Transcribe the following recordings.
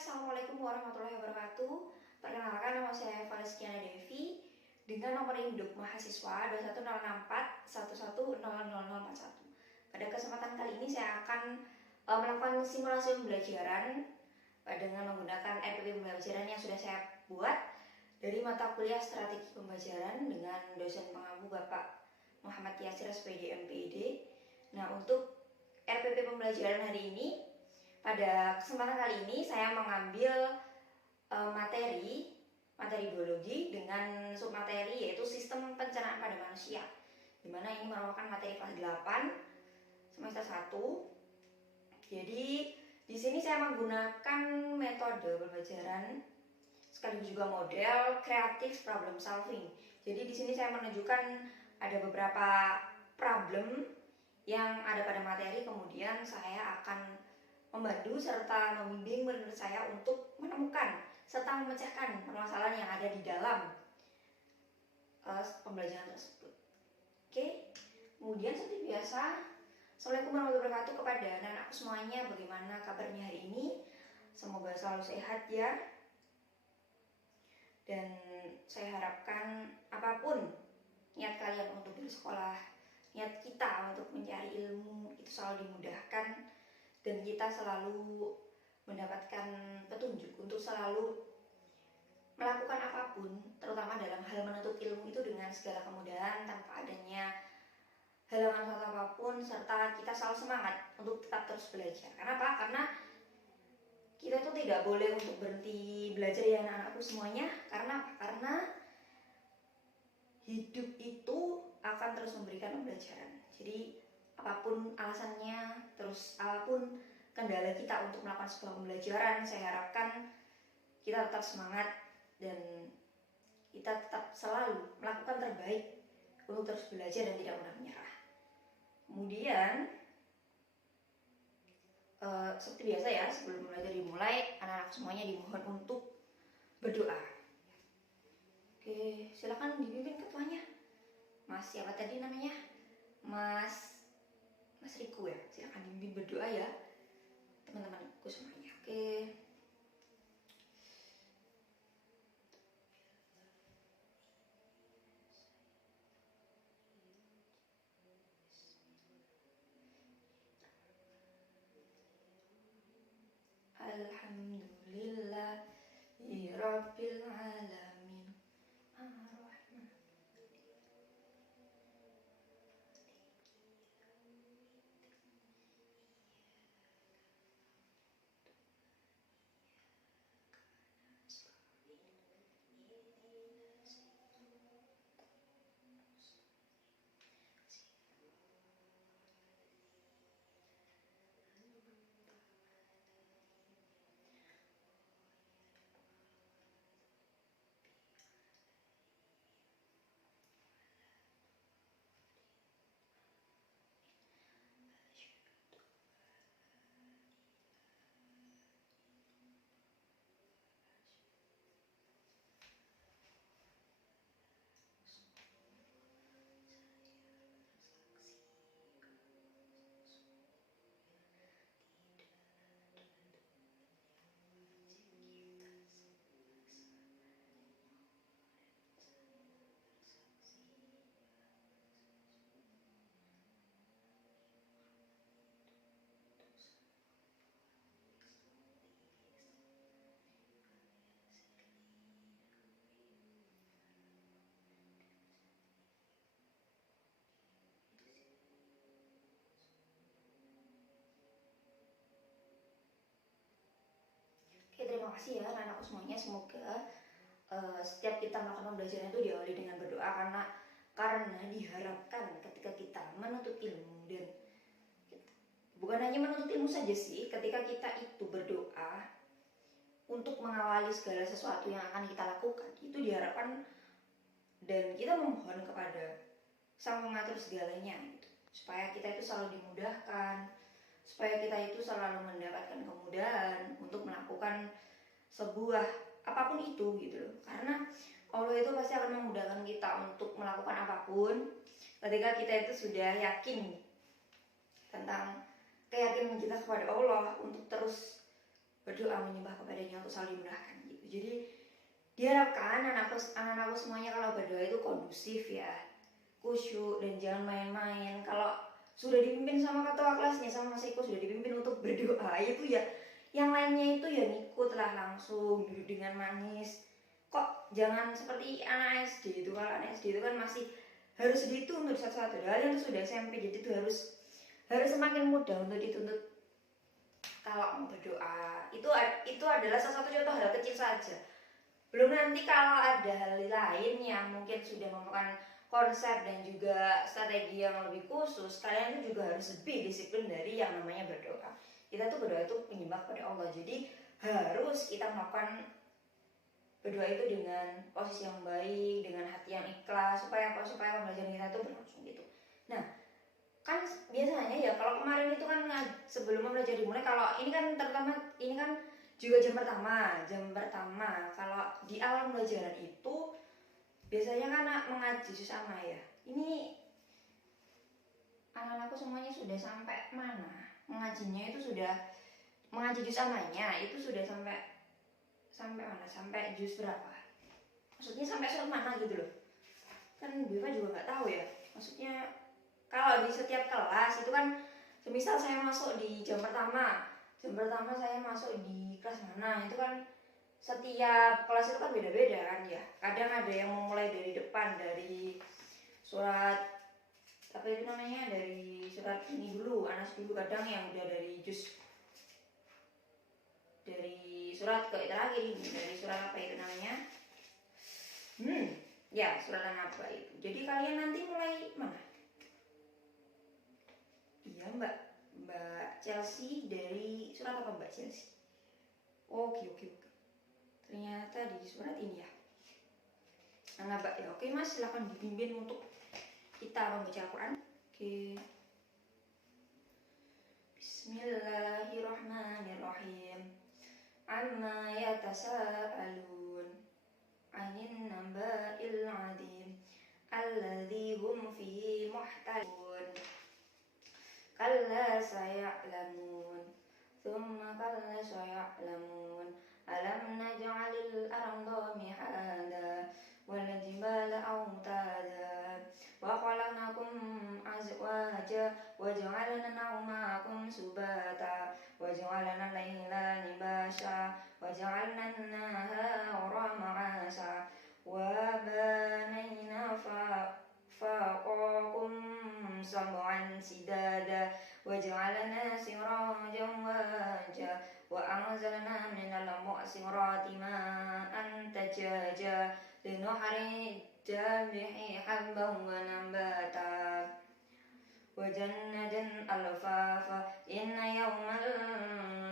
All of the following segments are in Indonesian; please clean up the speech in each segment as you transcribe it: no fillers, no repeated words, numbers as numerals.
Assalamualaikum warahmatullahi wabarakatuh. Perkenalkan, nama saya Valestina Devi dengan nomor induk mahasiswa 2106411000041. Pada kesempatan kali ini saya akan melakukan simulasi pembelajaran dengan menggunakan RPP pembelajaran yang sudah saya buat dari mata kuliah strategi pembelajaran dengan dosen pengampu Bapak Muhammad Yasir SPD MPD. Nah, untuk RPP pembelajaran hari ini, pada kesempatan kali ini saya mengambil materi biologi dengan submateri yaitu sistem pencernaan pada manusia, dimana ini merupakan materi kelas 8 semester 1. Jadi di sini saya menggunakan metode pembelajaran sekaligus juga model creative problem solving. Jadi di sini saya menunjukkan ada beberapa problem yang ada pada materi, kemudian saya akan membantu serta membimbing murid saya untuk menemukan serta memecahkan permasalahan yang ada di dalam pembelajaran tersebut. Oke, kemudian seperti biasa, Assalamualaikum warahmatullahi wabarakatuh kepada anak-anakku semuanya. Bagaimana kabarnya hari ini? Semoga selalu sehat ya. Dan saya harapkan apapun niat kalian untuk bersekolah, niat kita untuk mencari ilmu itu selalu dimudahkan, dan kita selalu mendapatkan petunjuk untuk selalu melakukan apapun, terutama dalam hal menuntut ilmu itu dengan segala kemudahan tanpa adanya halangan suatu apapun, serta kita selalu semangat untuk tetap terus belajar. Kenapa? Karena kita itu tidak boleh untuk berhenti belajar ya anak-anakku semuanya. Karena hidup itu akan terus memberikan pembelajaran. Jadi apapun alasannya, terus apapun kendala kita untuk melakukan sebuah pembelajaran, saya harapkan kita tetap semangat dan kita tetap selalu melakukan terbaik untuk terus belajar dan tidak mudah menyerah. Kemudian seperti biasa ya, sebelum belajar dimulai, anak-anak semuanya dimohon untuk berdoa. Oke, silakan dipimpin ketuanya. Mas siapa tadi namanya? Mas Riku ya, silakan dibimbing berdoa ya teman-temanku semuanya. Oke. Alhamdulillahirabbil alamin. Oke, terima kasih ya anak-anakku semuanya. Semoga setiap kita melakukan pembelajaran itu diawali dengan berdoa, karena diharapkan ketika kita menuntut ilmu, dan bukan hanya menuntut ilmu saja sih, ketika kita itu berdoa untuk mengawali segala sesuatu yang akan kita lakukan, itu diharapkan dan kita memohon kepada Sang Pengatur segalanya gitu, supaya kita itu selalu dimudahkan, supaya kita itu selalu mendapatkan kemudahan untuk melakukan sebuah apapun itu gitu loh. Karena Allah itu pasti akan memudahkan kita untuk melakukan apapun ketika kita itu sudah yakin tentang keyakinan kita kepada Allah untuk terus berdoa menyembah kepadanya untuk selalu dimudahkan gitu. Jadi diharapkan anak-anakku semuanya kalau berdoa itu kondusif ya, khusyuk dan jangan main-main. Kalau sudah dipimpin sama ketua kelasnya sama Mas Eko, sudah dipimpin untuk berdoa itu ya yang lainnya itu ya ngikutlah langsung duduk dengan manis. Kok jangan seperti anak SD itu. Kalau anak SD itu kan masih harus dituntut satu-satu, yang itu sudah SMP, jadi itu harus semakin mudah untuk dituntut kalau mau berdoa. Itu adalah salah satu contoh hal kecil saja. Belum nanti kalau ada hal lain yang mungkin sudah merupakan konsep dan juga strategi yang lebih khusus, kalian itu juga harus lebih disiplin dari yang namanya berdoa. Kita tuh berdoa itu menyembah kepada Allah, jadi harus kita melakukan berdoa itu dengan posisi yang baik, dengan hati yang ikhlas, supaya pembelajaran kita itu berlangsung gitu. Nah, kan biasanya ya kalau kemarin itu kan sebelum belajar dimulai, kalau ini kan terutama ini kan juga jam pertama kalau di awal pembelajaran itu biasanya kan mengaji sama ya. Ini anak-anakku semuanya sudah sampai mana? Mengajinya itu sudah mengaji juz amanya itu sudah sampai mana? Sampai juz berapa? Maksudnya sampai surat mana gitu loh. Kan Biva juga nggak tahu ya. Maksudnya kalau di setiap kelas itu kan semisal saya masuk di jam pertama saya masuk di kelas mana, itu kan setiap kelas itu kan beda-beda kan ya. Kadang ada yang memulai dari depan, dari surat apa itu namanya, dari surat ini dulu, Anas dulu, kadang yang udah dari juz, dari surat ke terakhir ini, dari surat apa itu namanya, ya surat apa itu. Jadi kalian nanti mulai mana? Iya Mbak Chelsea, dari surat apa Mbak Chelsea? Oke. Ternyata di surat ini ya. Nah Mbak ya, oke Mas, silahkan dibimbing untuk kita membaca Al-Quran. Oke. Bismillahirrahmanirrahim. Amma yatasa'alun 'anil naba'il 'adzim alladzi hum fihi muhtalifun. Kalla saya'lamun, thumma kalla saya'lamun. Alam naj'alil arda mihada wal jibala awtada wa khalaqnakum azwaja wa ja'alna nawmakum subata wa ja'alna layla libasa wa ja'alna an-nahara ma'asa wa banayna faqakum sab'an sidada wa ja'alna sirajan waja wa anzalna minal mu'sirati ma'an tajaja linuhrija bihi habban wa nabata wa jannatin alfafa inna yawmal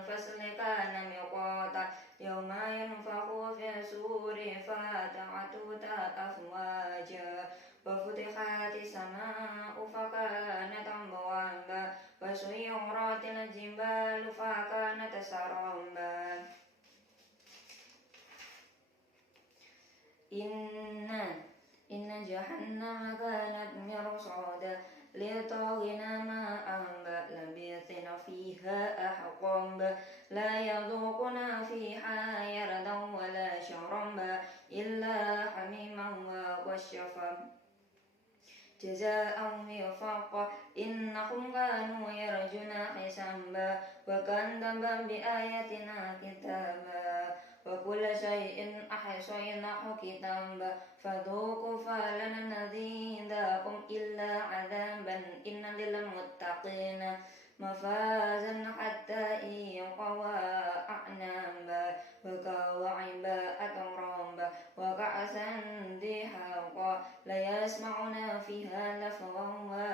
fasli kana miqata yawma yunfakhu fi suri fata'atuta afwaja wa futihati sama'u fakanat abwaba wa suyiratil jibalu fakanat saraba. Inna jahannama kanat mirsada litaghina ma'an labithina fiha ahqaba la yadhuquna fiha yardan wala sharaba illa hamiman wa ghashafa jaza'an wifaqa innahum kanu yarjuna hisaba wa kadzdzaba bi ayatina kitaba wa kulla shay'in ahsaynahu kitaba fadhuqu falan nazidakum illa 'adzaban inna lil muttaqina mafazan hatta iqawa a'naba wa kawa'iba atramba wa ka'san dihaqa la yasma'una fiha lafwan wa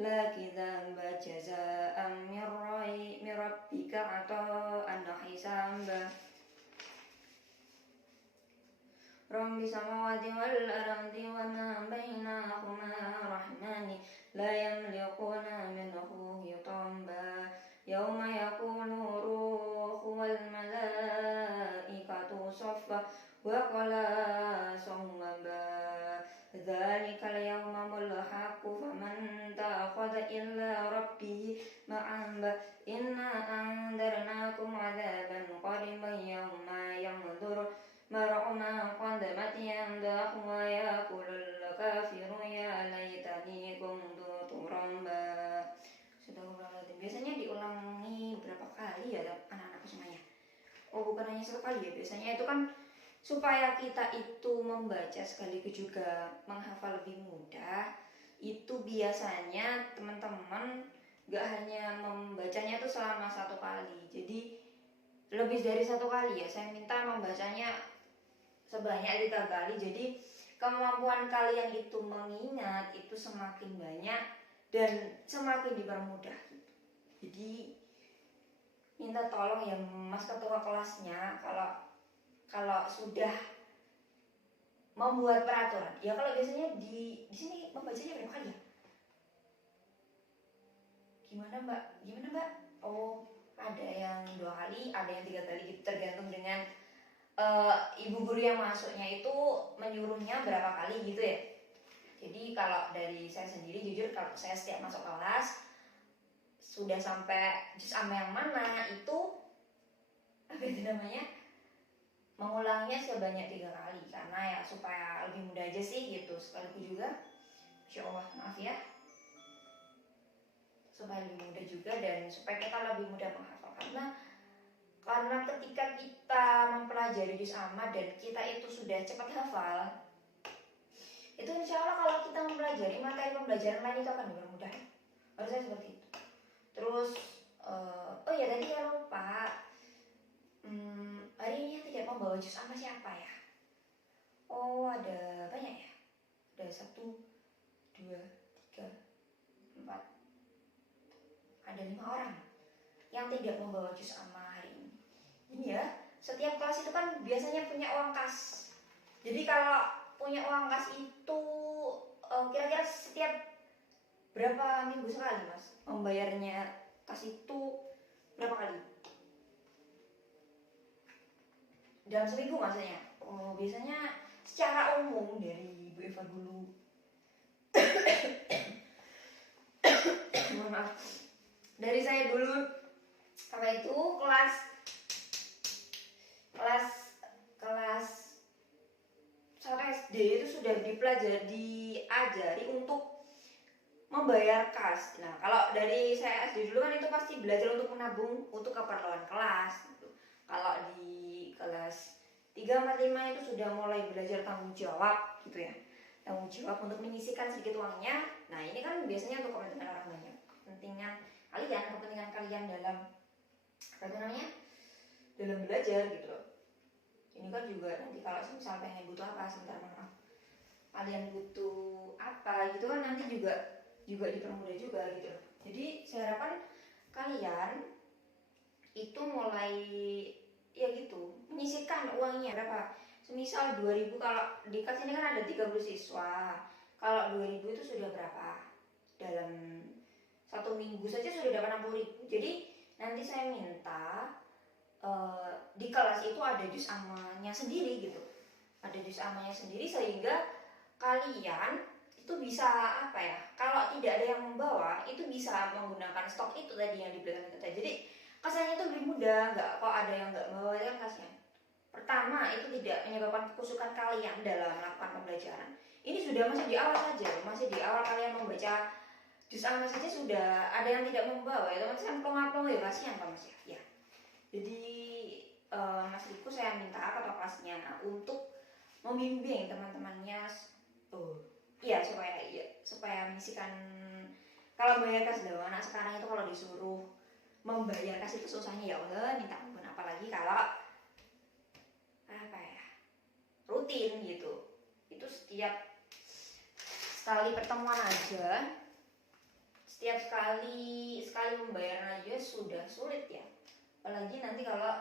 la kidhaba jaza'an min rabbika ata'an hisaba. Rabbi samawati wal ardi wa ma bainahuma rahmani la yamliquna minhu hitaba yawma yaqulu ruhu wal malaikatu saffa wa qala sawaba dzalikal yawmul haqqu faman ta'akhadha illa rabbihi inna andarnakum adzaban qariban yawma yanzuru mar'u ma qaddamat yadahu wa yaqulul kafiru ya laitani kuntu turaba. Biasanya diulangi berapa kali ya anak-anak semuanya? Oh, bukan hanya satu kali ya, biasanya itu kan supaya kita itu membaca sekaligus juga menghafal lebih mudah. Itu biasanya teman-teman gak hanya membacanya itu selama satu kali, jadi lebih dari satu kali ya. Saya minta membacanya sebanyak 3 kali, jadi kemampuan kalian itu mengingat itu semakin banyak dan semakin dipermudah gitu. Jadi minta tolong ya Mas Ketua kelasnya, kalau sudah membuat peraturan, ya kalau biasanya di sini membacanya berapa kali ya? Gimana Mbak? Oh, ada yang 2 kali, ada yang 3 kali gitu, tergantung dengan ibu guru yang masuknya itu menyuruhnya berapa kali gitu ya. Jadi kalau dari saya sendiri jujur, kalau saya setiap masuk kelas sudah sampai juz amma yang mana itu mengulangnya sebanyak 3 kali, karena ya supaya lebih mudah aja sih gitu. Sekaligus juga Insya Allah, maaf ya, supaya lebih mudah juga dan supaya kita lebih mudah menghafal, karena ketika kita mempelajari juz amma dan kita itu sudah cepat hafal, itu insya Allah kalau kita mempelajari materi pembelajaran lain itu akan dipermudah. Harusnya seperti itu. Terus oh ya tadi saya lupa, hari ini yang tidak membawa juz amma siapa ya? Oh, ada banyak ya, ada 1, 2, 3, 4, ada 5 orang yang tidak membawa juz amma hari ini. Ini ya, setiap kelas itu kan biasanya punya uang kas. Jadi kalau punya uang kas itu kira-kira setiap berapa minggu sekali Mas membayarnya kas itu? Berapa kali? Dalam seminggu maksudnya? Oh, biasanya secara umum dari Bu Eva dulu. Mohon maaf. Dari saya dulu, apa itu kelas 1 SD itu sudah diajari untuk membayar kas. Nah, kalau dari saya SD dulu kan itu pasti belajar untuk menabung untuk keperluan kelas gitu. Kalau di kelas 3, 4, 5 itu sudah mulai belajar tanggung jawab gitu ya. Tanggung jawab untuk menyisihkan sedikit uangnya. Nah, ini kan biasanya untuk kepentingan orang banyak. Kepentingan kalian dalam dalam belajar gitu loh. Ini kan juga nanti kalau misal pengen butuh apa, kalian butuh apa gitu kan nanti juga dipermudah juga gitu. Jadi saya harapkan kalian itu mulai ya gitu menyisihkan uangnya berapa. Semisal 2.000, kalau di kelas ini kan ada 30 siswa. Kalau 2.000 itu sudah berapa? Dalam 1 minggu saja sudah dapat 60.000. Jadi nanti saya minta di kelas itu ada juz ammanya sendiri gitu. Ada juz ammanya sendiri sehingga kalian itu bisa apa ya, kalau tidak ada yang membawa itu bisa menggunakan stok itu tadi yang diberikan kita. Jadi kesannya itu lebih mudah, nggak kok ada yang nggak membawa itu kan kasihan. Pertama, itu tidak menyebabkan kekusukan kalian dalam melakukan pembelajaran. Ini sudah masih di awal saja, masih di awal kalian membaca juz amma saja sudah ada yang tidak membawa, itu otomatis kan plong-plong ya, kasihan Pak Mas ya. Jadi Mas Riko saya minta ketua kelasnya untuk membimbing teman-temannya. Iya supaya menyisihkan. Kalau bayar kas loh, anak sekarang itu kalau disuruh membayar kas itu susahnya ya Allah, minta ampun, apalagi kalau apa ya, rutin gitu. Itu setiap sekali pertemuan aja, setiap sekali membayar aja sudah sulit ya. Apalagi nanti kalau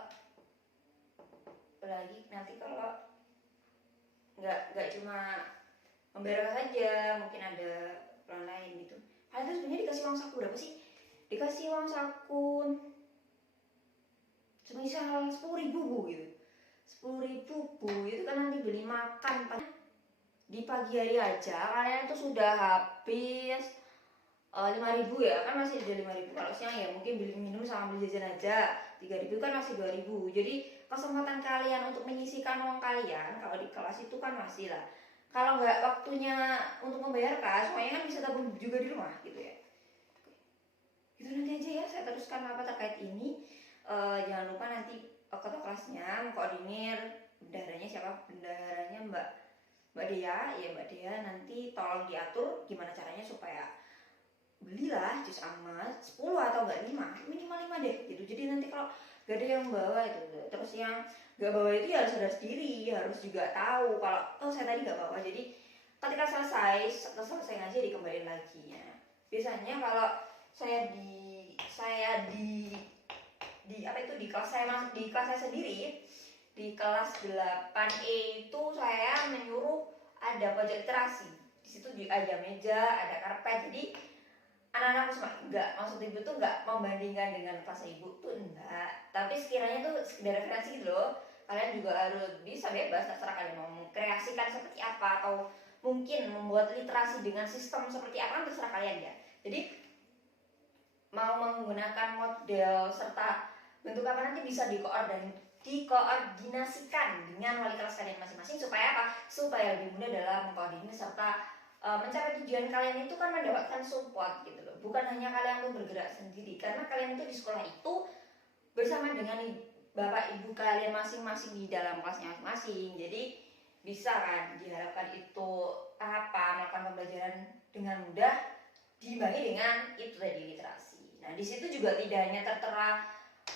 nggak cuma membayar saja, mungkin ada plan lain gitu. Hal itu sebenarnya dikasih uang saku berapa sih? Dikasih uang saku semisal 10.000 Bu gitu. 10.000 Bu itu kan nanti beli makan di pagi hari aja kalian itu sudah habis 5.000 ya, kan masih ada 5.000. Kalau siang ya mungkin beli minum sama beli jajan aja 3.000, kan masih 2.000. Jadi kesempatan kalian untuk menyisihkan uang kalian kalau di kelas itu kan masih lah. Kalau nggak waktunya untuk membayar kas, semuanya kan bisa tabung juga di rumah gitu ya. Itu nanti aja ya saya teruskan apa terkait ini. Jangan lupa nanti ketua kelasnya mengkoordinir bendaharanya siapa, bendaharanya Mbak Dea ya. Mbak Dea nanti tolong diatur gimana caranya supaya belilah jus amat 10 atau enggak 5, minimal 5 deh gitu. Jadi nanti kalau gak ada yang bawa itu, terus yang gak bawa itu ya harus sadar sendiri, harus juga tahu kalau oh saya tadi gak bawa. Jadi ketika selesai ngaji dikembaliin lagi ya. Biasanya kalau saya di apa itu di kelas saya sendiri, di kelas 8E itu saya menyuruh ada pojok literasi. Di situ ada meja, ada karpet. Jadi anak-anak enggak, maksud ibu tuh enggak membandingkan dengan kelas ibu tuh enggak, tapi sekiranya tuh sekedar referensi gitu loh. Kalian juga harus bisa bebas, terserah kalian mau mengkreasikan seperti apa atau mungkin membuat literasi dengan sistem seperti apa, kan terserah kalian ya. Jadi mau menggunakan model serta bentuk apa nanti bisa dikoordinasikan dengan wali kelas kalian masing-masing supaya apa? Supaya lebih mudah dalam mengkoordinir serta mencapai tujuan kalian itu kan mendapatkan support gitu loh. Bukan hanya kalian tuh bergerak sendiri, karena kalian itu di sekolah itu bersama dengan bapak ibu kalian masing-masing di dalam kelasnya masing-masing. Jadi bisa kan diharapkan itu melakukan pembelajaran dengan mudah diimbangi dengan itu tadi literasi. Nah di situ juga tidak hanya tertera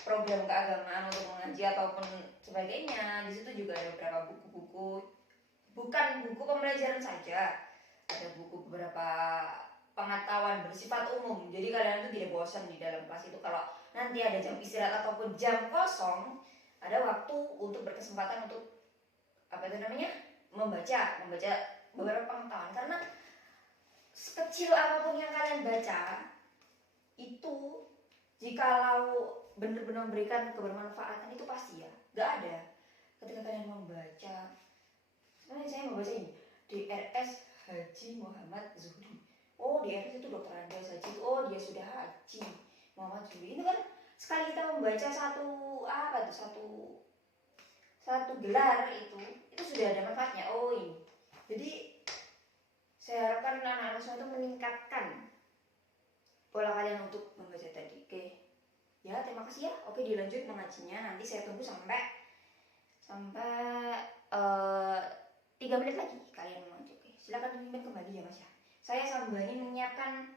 program keagamaan untuk mengaji ataupun sebagainya. Di situ juga ada beberapa buku-buku, bukan buku pembelajaran saja, ada buku beberapa pengetahuan bersifat umum. Jadi kalian tuh tidak bosan di dalam kelas itu. Kalau nanti ada jam istirahat ataupun jam kosong, ada waktu untuk berkesempatan untuk apa itu namanya, membaca beberapa pengetahuan. Karena sekecil apapun yang kalian baca itu, jikalau benar-benar memberikan kebermanfaatan itu pasti ya, nggak ada. Ketika kalian membaca, sebenarnya saya membaca ini DRS Haji Muhammad Zuhri. Oh DRS itu Dokter Andes Haji, oh dia sudah haji Muhammad Zuhri. Itu kan sekali kita membaca satu gelar itu sudah ada manfaatnya. Oh ini. Jadi saya harapkan anak-anak semua itu meningkatkan pola kalian untuk membaca tadi. Oke. Ya, terima kasih ya. Oke, dilanjut mengajinya. Nanti saya tunggu sampai 3 menit lagi kalian mengaji. Oke, silakan dipimpin kembali ya Mas ya. Saya sambil menyiapkan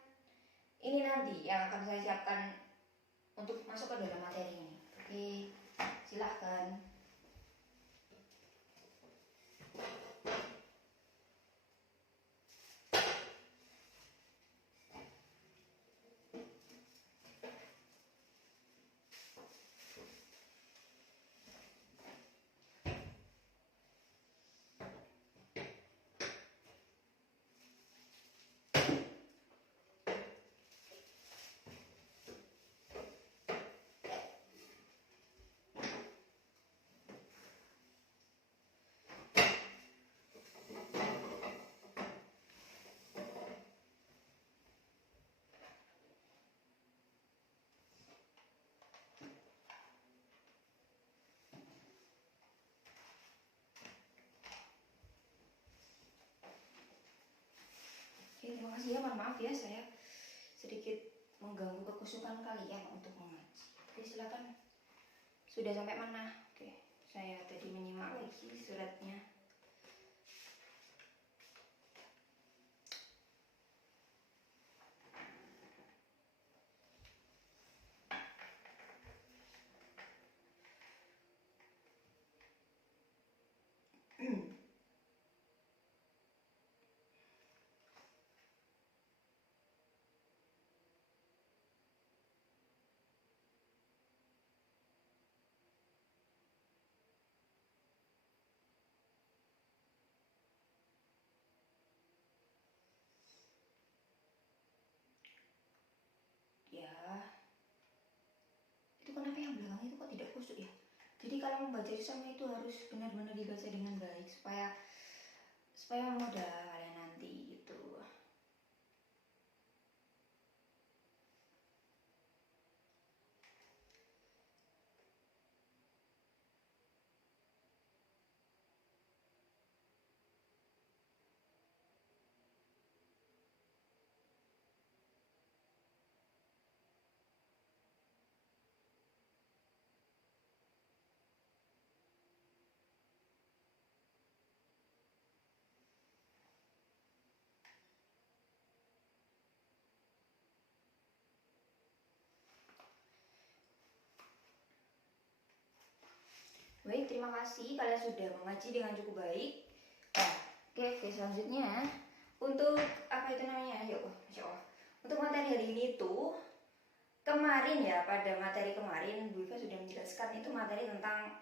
ini nanti yang akan saya siapkan untuk masuk ke dalam materi ini. Oke, silahkan. Terima kasih ya, mohon maaf ya saya sedikit mengganggu kekusukan kalian untuk mengaji. Oke, silakan. Sudah sampai mana? Oke, saya tadi menyimak lagi suratnya. Ya, itu kenapa yang belakang itu kok tidak kusuk ya? Jadi kalau membaca sama itu harus benar-benar dibaca dengan baik supaya mudah kalian nanti gitu. Baik, terima kasih kalian sudah mengaji dengan cukup baik. Oke, selanjutnya untuk apa itu namanya? Ya Allah, Masya Allah. Untuk materi hari ini tuh kemarin ya, pada materi kemarin Bu Iva sudah menjelaskan itu materi tentang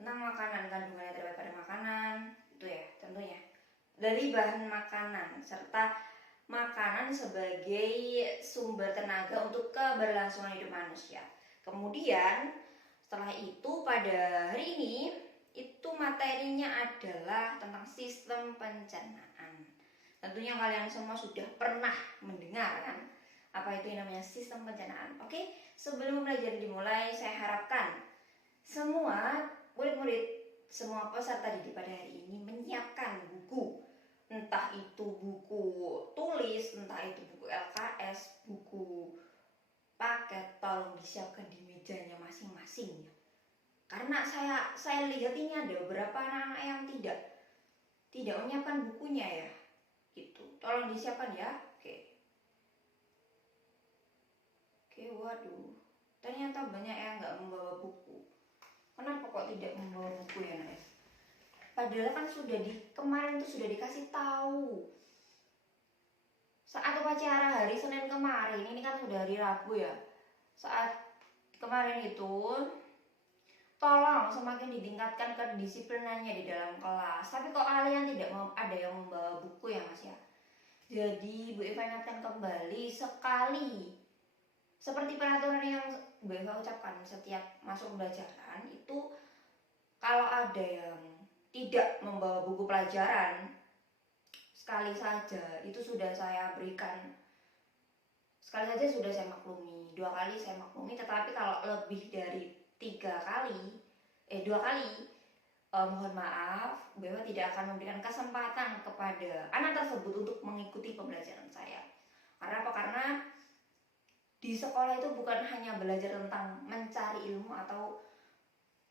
makanan, kandungannya terdapat pada makanan itu ya, tentunya dari bahan makanan serta makanan sebagai sumber tenaga untuk keberlangsungan hidup manusia. Kemudian setelah itu pada hari ini itu materinya adalah tentang sistem pencernaan. Tentunya kalian semua sudah pernah mendengar kan apa itu yang namanya sistem pencernaan. Oke, sebelum belajar dimulai, saya harapkan semua murid-murid, semua peserta didik pada hari ini menyiapkan buku, entah itu buku tulis, entah itu buku LKS, buku paket, tolong disiapkan di mejanya masing-masing ya. Karena saya lihat ini ada beberapa anak-anak yang tidak menyiapkan bukunya ya. Gitu. Tolong disiapkan ya. Oke, waduh. Ternyata banyak yang nggak membawa buku. Kenapa kok tidak membawa buku ya, Nak? Padahal kan kemarin itu sudah dikasih tahu. Saat upacara hari Senin kemarin, ini kan sudah hari Rabu ya. Saat kemarin itu tolong semakin ditingkatkan kedisiplinannya di dalam kelas. Tapi kok kalian tidak ada yang membawa buku ya Mas ya. Jadi Bu Eva ingatkan kembali sekali, seperti peraturan yang Bu Eva ucapkan setiap masuk pembelajaran itu, kalau ada yang tidak membawa buku pelajaran, sekali saja itu sudah saya berikan, sekali saja sudah saya maklumi, 2 kali saya maklumi. Tetapi kalau lebih dari 2 kali, mohon maaf, Bu Eva tidak akan memberikan kesempatan kepada anak tersebut untuk mengikuti pembelajaran saya. Karena apa? Karena di sekolah itu bukan hanya belajar tentang mencari ilmu atau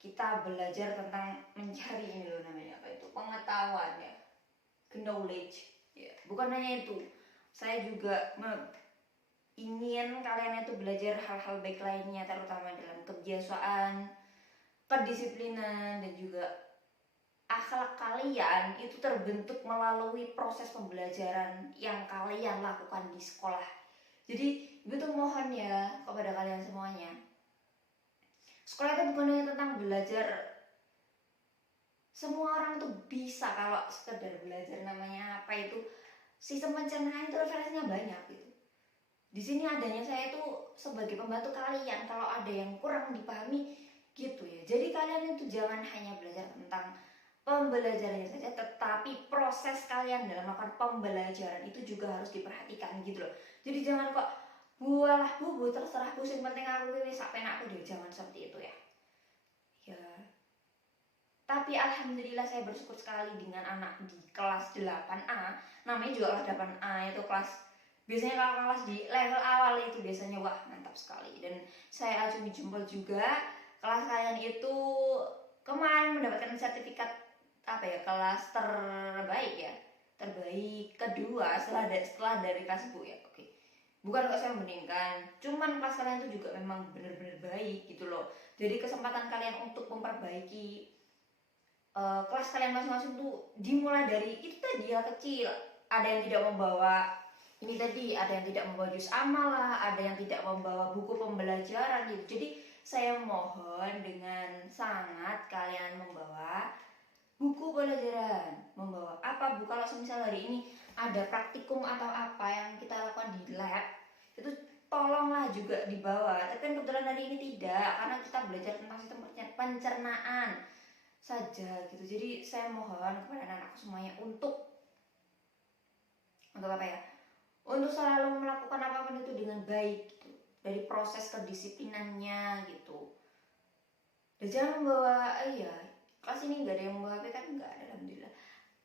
kita belajar tentang mencari ini loh, namanya apa itu, pengetahuan ya, knowledge ya. Bukan hanya itu, saya juga ingin kalian itu belajar hal-hal baik lainnya, terutama dalam kebiasaan, kedisiplinan, dan juga akhlak kalian itu terbentuk melalui proses pembelajaran yang kalian lakukan di sekolah. Jadi begitu mohon ya kepada kalian semuanya, sekolah itu bukan hanya tentang belajar. Semua orang tuh bisa kalau sekedar belajar, namanya apa itu, sistem pencernaan itu referensinya banyak gitu. Di sini adanya saya itu sebagai pembantu kalian, kalau ada yang kurang dipahami gitu ya. Jadi kalian itu jangan hanya belajar tentang pembelajarannya saja, tetapi proses kalian dalam melakukan pembelajaran itu juga harus diperhatikan gitu loh. Jadi jangan kok bualah bu terserah bu, yang penting aku ini sampai aku deh, jangan seperti itu ya. Ya. Tapi alhamdulillah saya bersyukur sekali dengan anak di kelas 8A. Namanya juga kelas 8A, itu kelas, biasanya kalau kelas di level awal itu biasanya wah mantap sekali. Dan saya acungi jempol juga, kelas kalian itu kemarin mendapatkan sertifikat kelas terbaik ya, terbaik kedua setelah dari kelas Bu ya. Oke, bukan kok saya membandingkan, cuman kelas kalian itu juga memang benar-benar baik gitu loh. Jadi kesempatan kalian untuk memperbaiki kelas kalian masing-masing tuh dimulai dari itu tadi hal kecil. Ada yang tidak membawa ini tadi, ada yang tidak membawa juz amal lah, ada yang tidak membawa buku pembelajaran gitu. Jadi saya mohon dengan sangat kalian membawa buku pelajaran, membawa apa bu, kalau semisal hari ini ada praktikum atau apa yang kita lakukan di lab, itu tolonglah juga dibawa. Tapi kan kebetulan hari ini tidak, karena kita belajar tentang sistem pencernaan saja gitu. Jadi saya mohon kepada anak-anakku semuanya untuk apa ya, untuk selalu melakukan apapun itu dengan baik gitu, dari proses kedisiplinannya gitu. Dan jangan membawa kelas ini nggak ada yang membawa HP kan? Nggak ada, alhamdulillah.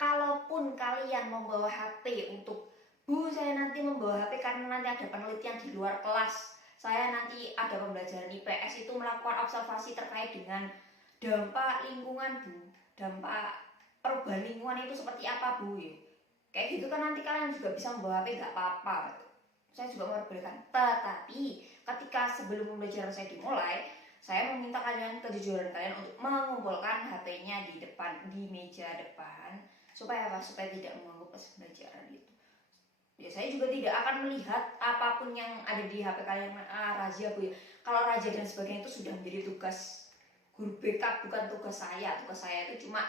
Kalaupun kalian membawa HP untuk bu saya nanti membawa HP karena nanti ada penelitian di luar kelas, saya nanti ada pembelajaran IPS itu melakukan observasi terkait dengan dampak lingkungan bu, dampak perubahan lingkungan itu seperti apa bu ya, kayak gitu kan nanti kalian juga bisa membawa HP, nggak apa-apa. Saya juga memperbolehkan. Tetapi ketika sebelum pembelajaran saya dimulai, Saya meminta kalian, kejujuran kalian untuk mengumpulkan HP-nya di depan, di meja depan, supaya apa? Supaya tidak mengganggu proses pembelajaran gitu. Ya saya juga tidak akan melihat apapun yang ada di HP kalian, razia Bu ya. Kalau razia dan sebagainya itu sudah menjadi tugas guru BK, bukan tugas saya. Tugas saya itu cuma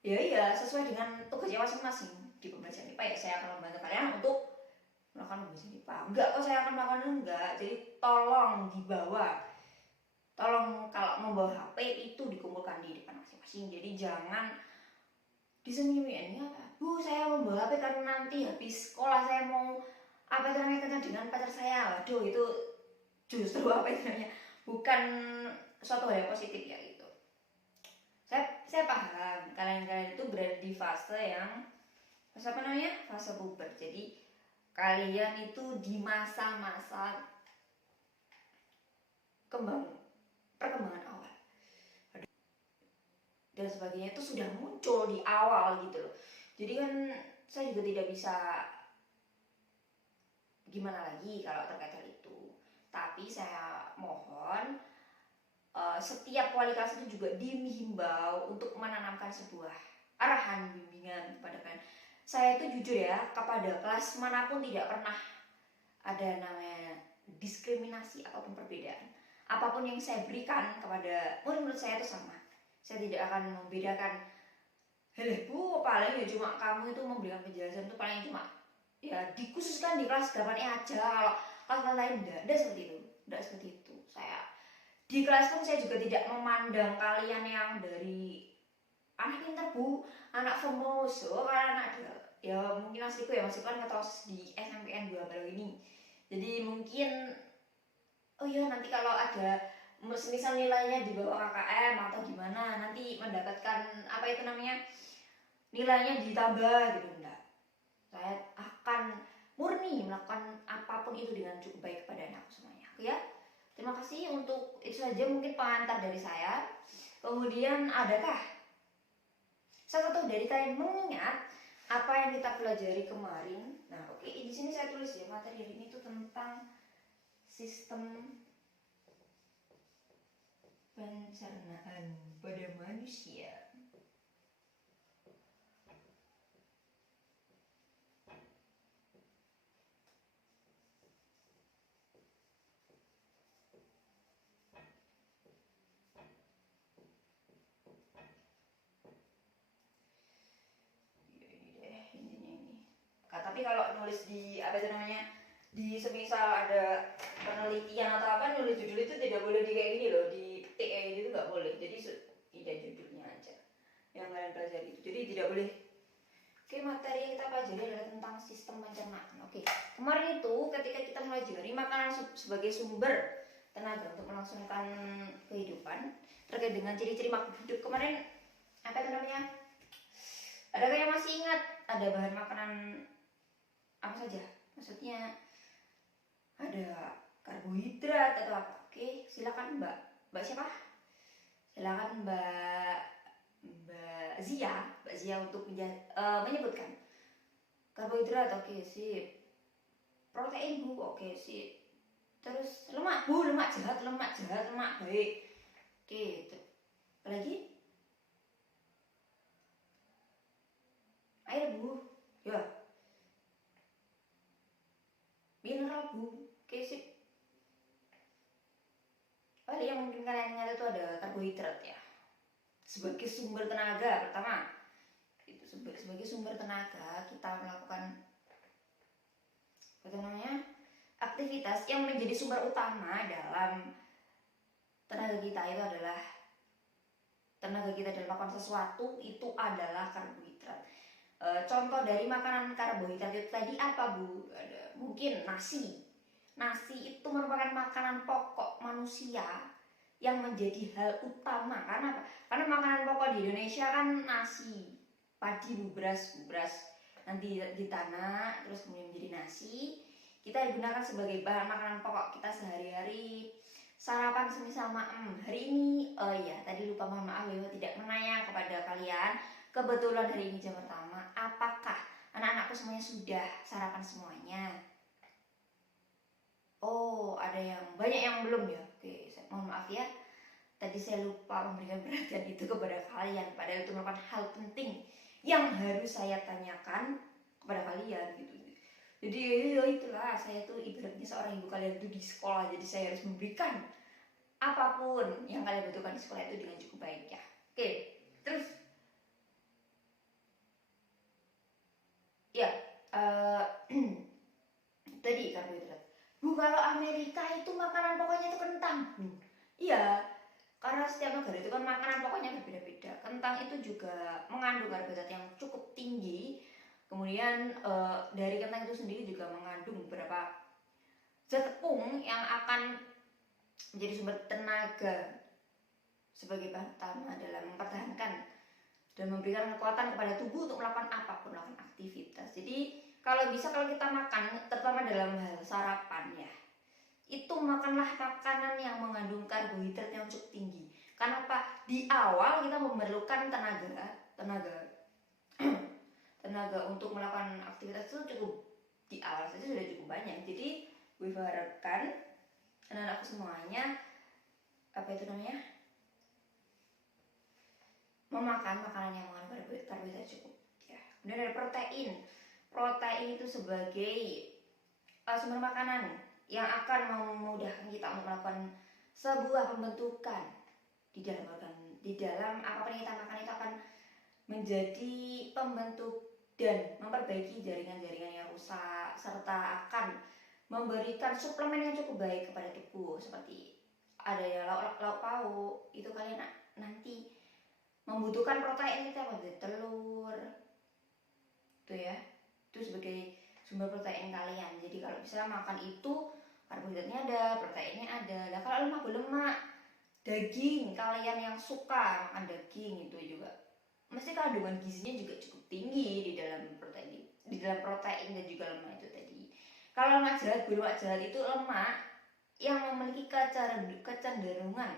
ya sesuai dengan tugasnya masing-masing di pembelajaran IPA. Ya saya akan membantu kalian untuk melakukan pembelajaran IPA. Enggak kok saya akan melakukan, enggak. Jadi tolong dibawa. Tolong kalau membawa HP itu dikumpulkan di depan masing-masing. Jadi jangan disembunyiin. Ya Bu, saya membawa HP karena nanti habis sekolah saya mau apa itu namanya, kencan dengan pacar saya. Waduh, itu justru apa itu namanya, bukan suatu hal yang positif ya gitu. Saya paham kalian itu berada di fase yang apa namanya, fase puber. Jadi kalian itu di masa-masa perkembangan awal dan sebagainya itu sudah muncul di awal gitu loh. Jadi kan saya juga tidak bisa gimana lagi kalau terkait hal itu. Tapi saya mohon setiap wali kelas itu juga dihimbau untuk menanamkan sebuah arahan bimbingan kepada kalian. Saya itu jujur ya, kepada kelas manapun tidak pernah ada namanya diskriminasi ataupun perbedaan. Apapun yang saya berikan kepada murid-murid saya itu sama. Saya tidak akan membedakan, "Heleh Bu, paling ya cuma kamu itu memberikan penjelasan itu paling cuma ya dikhususkan di kelas 8E aja. Kalau kelas lain enggak seperti itu." Enggak seperti itu. Saya di kelas pun saya juga tidak memandang kalian yang dari anak pintar Bu, anak famous, karena anak ya mungkin asliku ya masih kan ngetos di SMPN 2 baru ini. Jadi mungkin oh iya nanti kalau ada misal nilainya di bawah KKM atau gimana nanti mendapatkan apa itu namanya, nilainya ditambah gitu, enggak. Saya akan murni melakukan apapun itu dengan cukup baik kepada anakku semuanya. Oke ya. Terima kasih, untuk itu saja mungkin pengantar dari saya. Kemudian adakah satu dari kalian mengingat apa yang kita pelajari kemarin? Nah, oke, di sini saya tulis ya, materi hari ini itu tentang sistem pencernaan pada manusia. Tapi kalau nulis di apa itu namanya, di semisal ada penelitian atau apa, nulis judul itu tidak boleh di kayak gini loh, di petik kayak gitu nggak boleh. Jadi tidak judulnya aja yang kalian pelajari itu. Jadi tidak boleh. Oke, materi yang kita pelajari adalah tentang sistem pencernaan. Oke, kemarin itu ketika kita pelajari makanan sebagai sumber tenaga untuk melangsungkan kehidupan, terkait dengan ciri-ciri makhluk hidup kemarin apa itu namanya? Adakah yang masih ingat ada bahan makanan apa saja? Maksudnya ada karbohidrat atau apa? Oke, silakan Mbak siapa? Silakan Mbak Zia untuk menyebutkan karbohidrat. Oke, sip. Protein Bu, oke sip. Terus lemak Bu, lemak jahat, lemak baik. Oke, apa lagi? Air Bu, ya. Mineral Bu, oke sip. Paling yang mungkin kalian ingat itu ada karbohidrat ya, sebagai sumber tenaga. Pertama itu sebagai sumber tenaga kita melakukan apa namanya, aktivitas yang menjadi sumber utama dalam tenaga kita itu adalah tenaga kita dalam melakukan sesuatu itu adalah karbohidrat. Contoh dari makanan karbohidrat itu tadi apa Bu? Ada mungkin nasi. Nasi itu merupakan makanan pokok manusia yang menjadi hal utama. Karena apa? Karena makanan pokok di Indonesia kan nasi, padi, beras nanti ditanam terus kemudian menjadi nasi. Kita gunakan sebagai bahan makanan pokok kita sehari-hari. Sarapan semisal hari ini, oh iya tadi lupa, mohon maaf ya tidak menanya kepada kalian. Kebetulan hari ini jam pertama, apakah anak-anakku semuanya sudah sarapan semuanya? Oh, ada yang banyak yang belum ya. Oke, mohon maaf ya. tadi saya lupa memberikan perhatian itu kepada kalian, padahal itu merupakan hal penting yang harus saya tanyakan kepada kalian gitu. Jadi ya itulah, saya tuh ibaratnya seorang ibu kalian tuh di sekolah, jadi saya harus memberikan apapun yang kalian butuhkan di sekolah itu dengan cukup baik ya. Oke, terus ya tadi karbohidrat. Bu, kalau Amerika itu makanan pokoknya itu kentang. Iya, karena setiap negara itu kan makanan pokoknya berbeda-beda. Kentang itu juga mengandung karbohidrat yang cukup tinggi. Kemudian dari kentang itu sendiri juga mengandung beberapa zat tepung yang akan menjadi sumber tenaga sebagai bahan utama dalam mempertahankan dan memberikan kekuatan kepada tubuh untuk melakukan apapun, melakukan aktivitas. Jadi kalau bisa, kalau kita makan, terutama dalam hal sarapan ya, itu makanlah makanan yang mengandung karbohidrat yang cukup tinggi. Karena apa? Di awal kita memerlukan tenaga untuk melakukan aktivitas itu cukup, di awal saja sudah cukup banyak. Jadi gue harapkan anak-anakku semuanya memakan makanan yang mengandung karbohidrat cukup ya. Kemudian ada protein itu sebagai sumber makanan yang akan memudahkan kita untuk melakukan sebuah pembentukan di dalam apapun yang kita makan itu akan menjadi pembentuk dan memperbaiki jaringan-jaringan yang rusak, serta akan memberikan suplemen yang cukup baik kepada tubuh, seperti ada ya lauk pauk itu kalian nanti membutuhkan protein kita pada telur itu ya, itu sebagai sumber protein kalian. Jadi kalau bisa makan itu karbohidratnya ada, proteinnya ada. Nah kalau lemak daging, kalian yang suka makan daging itu juga mesti kandungan gizinya juga cukup tinggi di dalam protein dan juga lemak itu tadi. Kalau lemak jahat itu lemak yang memiliki kecenderungan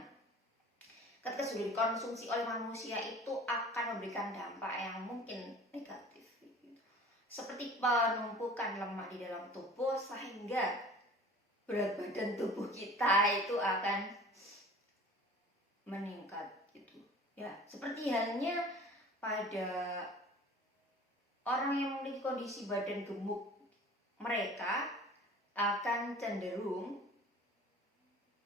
ketika sudah dikonsumsi oleh manusia itu akan memberikan dampak yang mungkin negatif gitu. Seperti penumpukan lemak di dalam tubuh sehingga berat badan tubuh kita itu akan meningkat gitu ya. Seperti halnya pada orang yang memiliki kondisi badan gemuk, mereka akan cenderung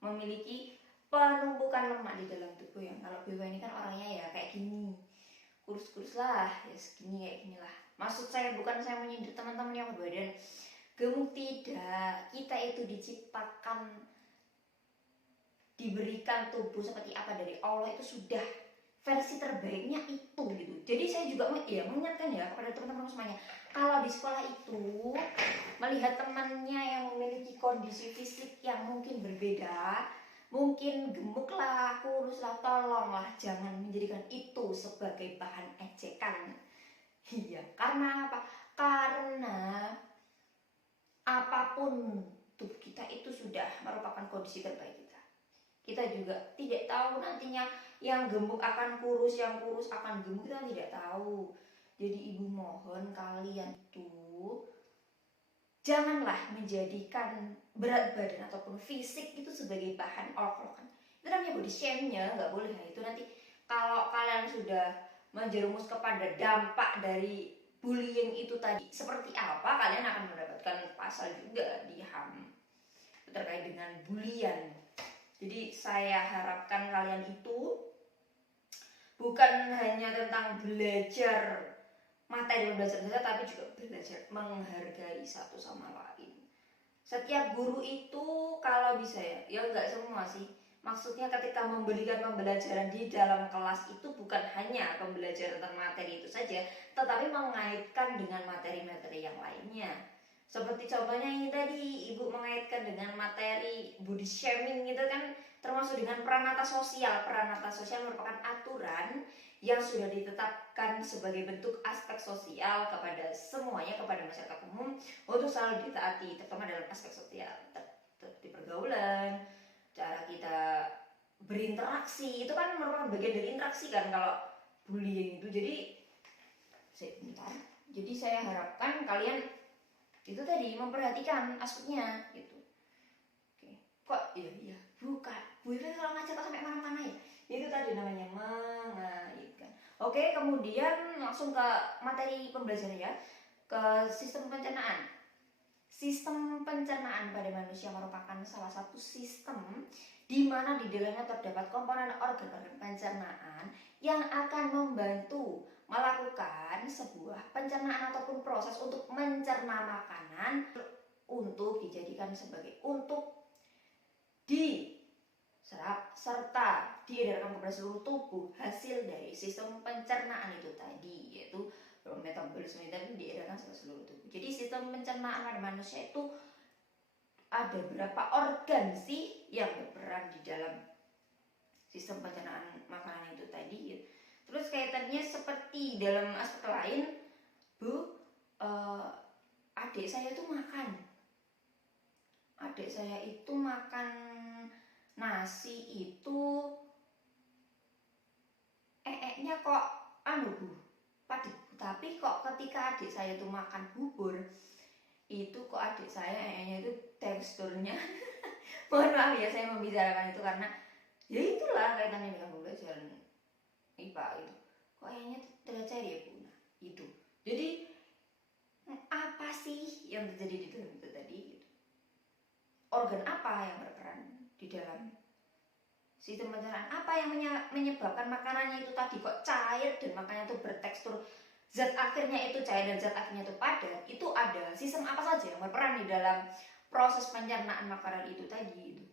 memiliki penumpukan lemak di dalam tubuh yang kalau Bewa ini kan orangnya ya kayak gini, kurus-kurus lah ya, segini kayak gini lah. Maksud saya bukan saya menyindir teman-teman yang berbadan gemuk, tidak. Kita itu diciptakan, diberikan tubuh seperti apa dari Allah, itu sudah versi terbaiknya itu gitu. Jadi saya juga mengingatkan ya kepada teman-teman semuanya, kalau di sekolah itu melihat temannya yang memiliki kondisi fisik yang mungkin berbeda, mungkin gemuk lah, kurus lah, tolonglah jangan menjadikan itu sebagai bahan ejekan. Iya, karena apa? Karena apapun tubuh kita itu sudah merupakan kondisi terbaik kita. Kita juga tidak tahu nantinya yang gemuk akan kurus, yang kurus akan gemuk, kita tidak tahu. Jadi ibu mohon kalian tuh janganlah menjadikan berat badan ataupun fisik itu sebagai bahan olok-olokan. Itu namanya body shaming-nya, nggak boleh. Nah, itu nanti kalau kalian sudah menjerumus kepada dampak dari bullying itu tadi seperti apa, kalian akan mendapatkan pasal juga di HAM terkait dengan bulian. Jadi saya harapkan kalian itu bukan hanya tentang belajar materi belajar saja, tapi juga belajar menghargai satu sama lain. Setiap guru itu kalau bisa ya nggak semua sih. Maksudnya ketika memberikan pembelajaran di dalam kelas itu bukan hanya pembelajaran tentang materi itu saja, tetapi mengaitkan dengan materi-materi yang lainnya. Seperti contohnya ini tadi, Ibu mengaitkan dengan materi body shaming gitu kan, termasuk dengan peranata sosial. Peranata sosial merupakan aturan yang sudah ditetapkan sebagai bentuk aspek sosial kepada semuanya, kepada masyarakat umum untuk selalu ditaati, terutama dalam aspek sosial, di pergaulan, cara kita berinteraksi, itu kan merupakan bagian dari interaksi kan kalau bullying itu. Jadi saya harapkan kalian itu tadi memperhatikan aspeknya gitu. Oke. Kok iya bukan Bu Iva kalau ngajar kok sampai mana-mana ya? Itu tadi namanya mengaitkan. Oke, kemudian langsung ke materi pembelajaran ya, ke sistem pencernaan. Sistem pencernaan pada manusia merupakan salah satu sistem di mana di dalamnya terdapat komponen organ-organ pencernaan yang akan membantu melakukan sebuah pencernaan ataupun proses untuk mencerna makanan untuk dijadikan sebagai untuk diserap serta diedarkan kepada seluruh tubuh hasil dari sistem pencernaan itu tadi, yaitu metabolisme itu diedarkan ke seluruh tubuh. Jadi sistem pencernaan pada manusia itu ada berapa organ sih yang berperan di dalam sistem pencernaan makanan itu tadi ya. Terus kaitannya seperti dalam aspek lain, Bu, adik saya itu makan. Adik saya itu makan nasi itu nya kok Bu, padat. Tapi kok ketika adik saya itu makan bubur, itu kok adik saya nya itu teksturnya mohon maaf ya saya membicarakan itu karena ya itulah kaitannya dengan pembelajaran IPA itu. Kok nya tercair ya Bu. Nah, itu. Jadi apa sih yang terjadi di dalam itu tadi gitu. Organ apa yang berperan di dalam sistem pencernaan, apa yang menyebabkan makanannya itu tadi kok cair dan makanannya itu bertekstur zat akhirnya itu cair dan zat akhirnya itu padat. Itu ada sistem apa saja yang berperan di dalam proses pencernaan makanan itu tadi itu.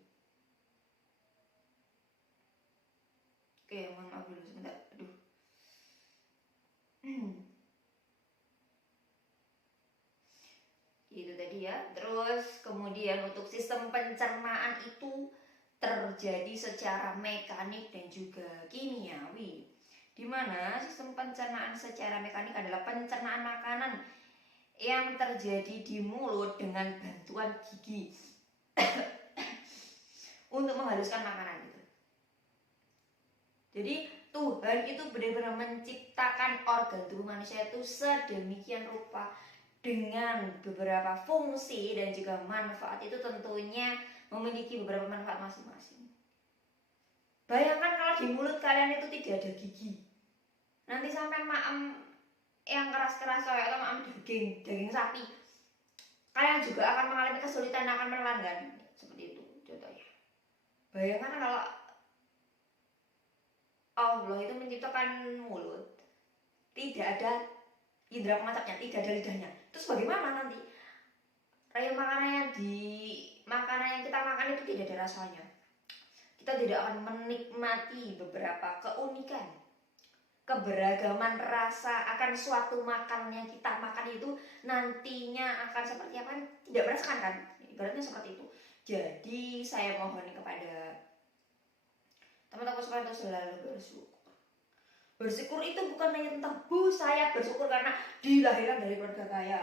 Oke, mohon maaf dulu sebentar. Aduh. Itu tadi ya. Terus kemudian untuk sistem pencernaan itu terjadi secara mekanik dan juga kimiawi, di mana sistem pencernaan secara mekanik adalah pencernaan makanan yang terjadi di mulut dengan bantuan gigi untuk menghaluskan makanan itu. Jadi Tuhan itu benar-benar menciptakan organ tubuh manusia itu sedemikian rupa dengan beberapa fungsi dan juga manfaat. Itu tentunya memiliki beberapa manfaat masing-masing. Bayangkan kalau di mulut kalian itu tidak ada gigi, nanti sampai maem yang keras-keras kayak atau maem daging sapi, kalian juga akan mengalami kesulitan, akan menelan kan? Seperti itu contohnya. Bayangkan kalau Allah itu menciptakan mulut, tidak ada indera pemancarnya, tidak ada lidahnya. Terus bagaimana nanti? Raya makanan yang kita makan itu tidak ada rasanya. Kita tidak akan menikmati beberapa keunikan, keberagaman rasa akan suatu makanan yang kita makan itu nantinya akan seperti apa? Tidak merasakan kan? Ibaratnya seperti itu. Jadi saya mohon kepada teman-teman supaya selalu bersyukur. Bersyukur itu bukan hanya tentang Bu saya bersyukur karena dilahirkan dari keluarga kaya.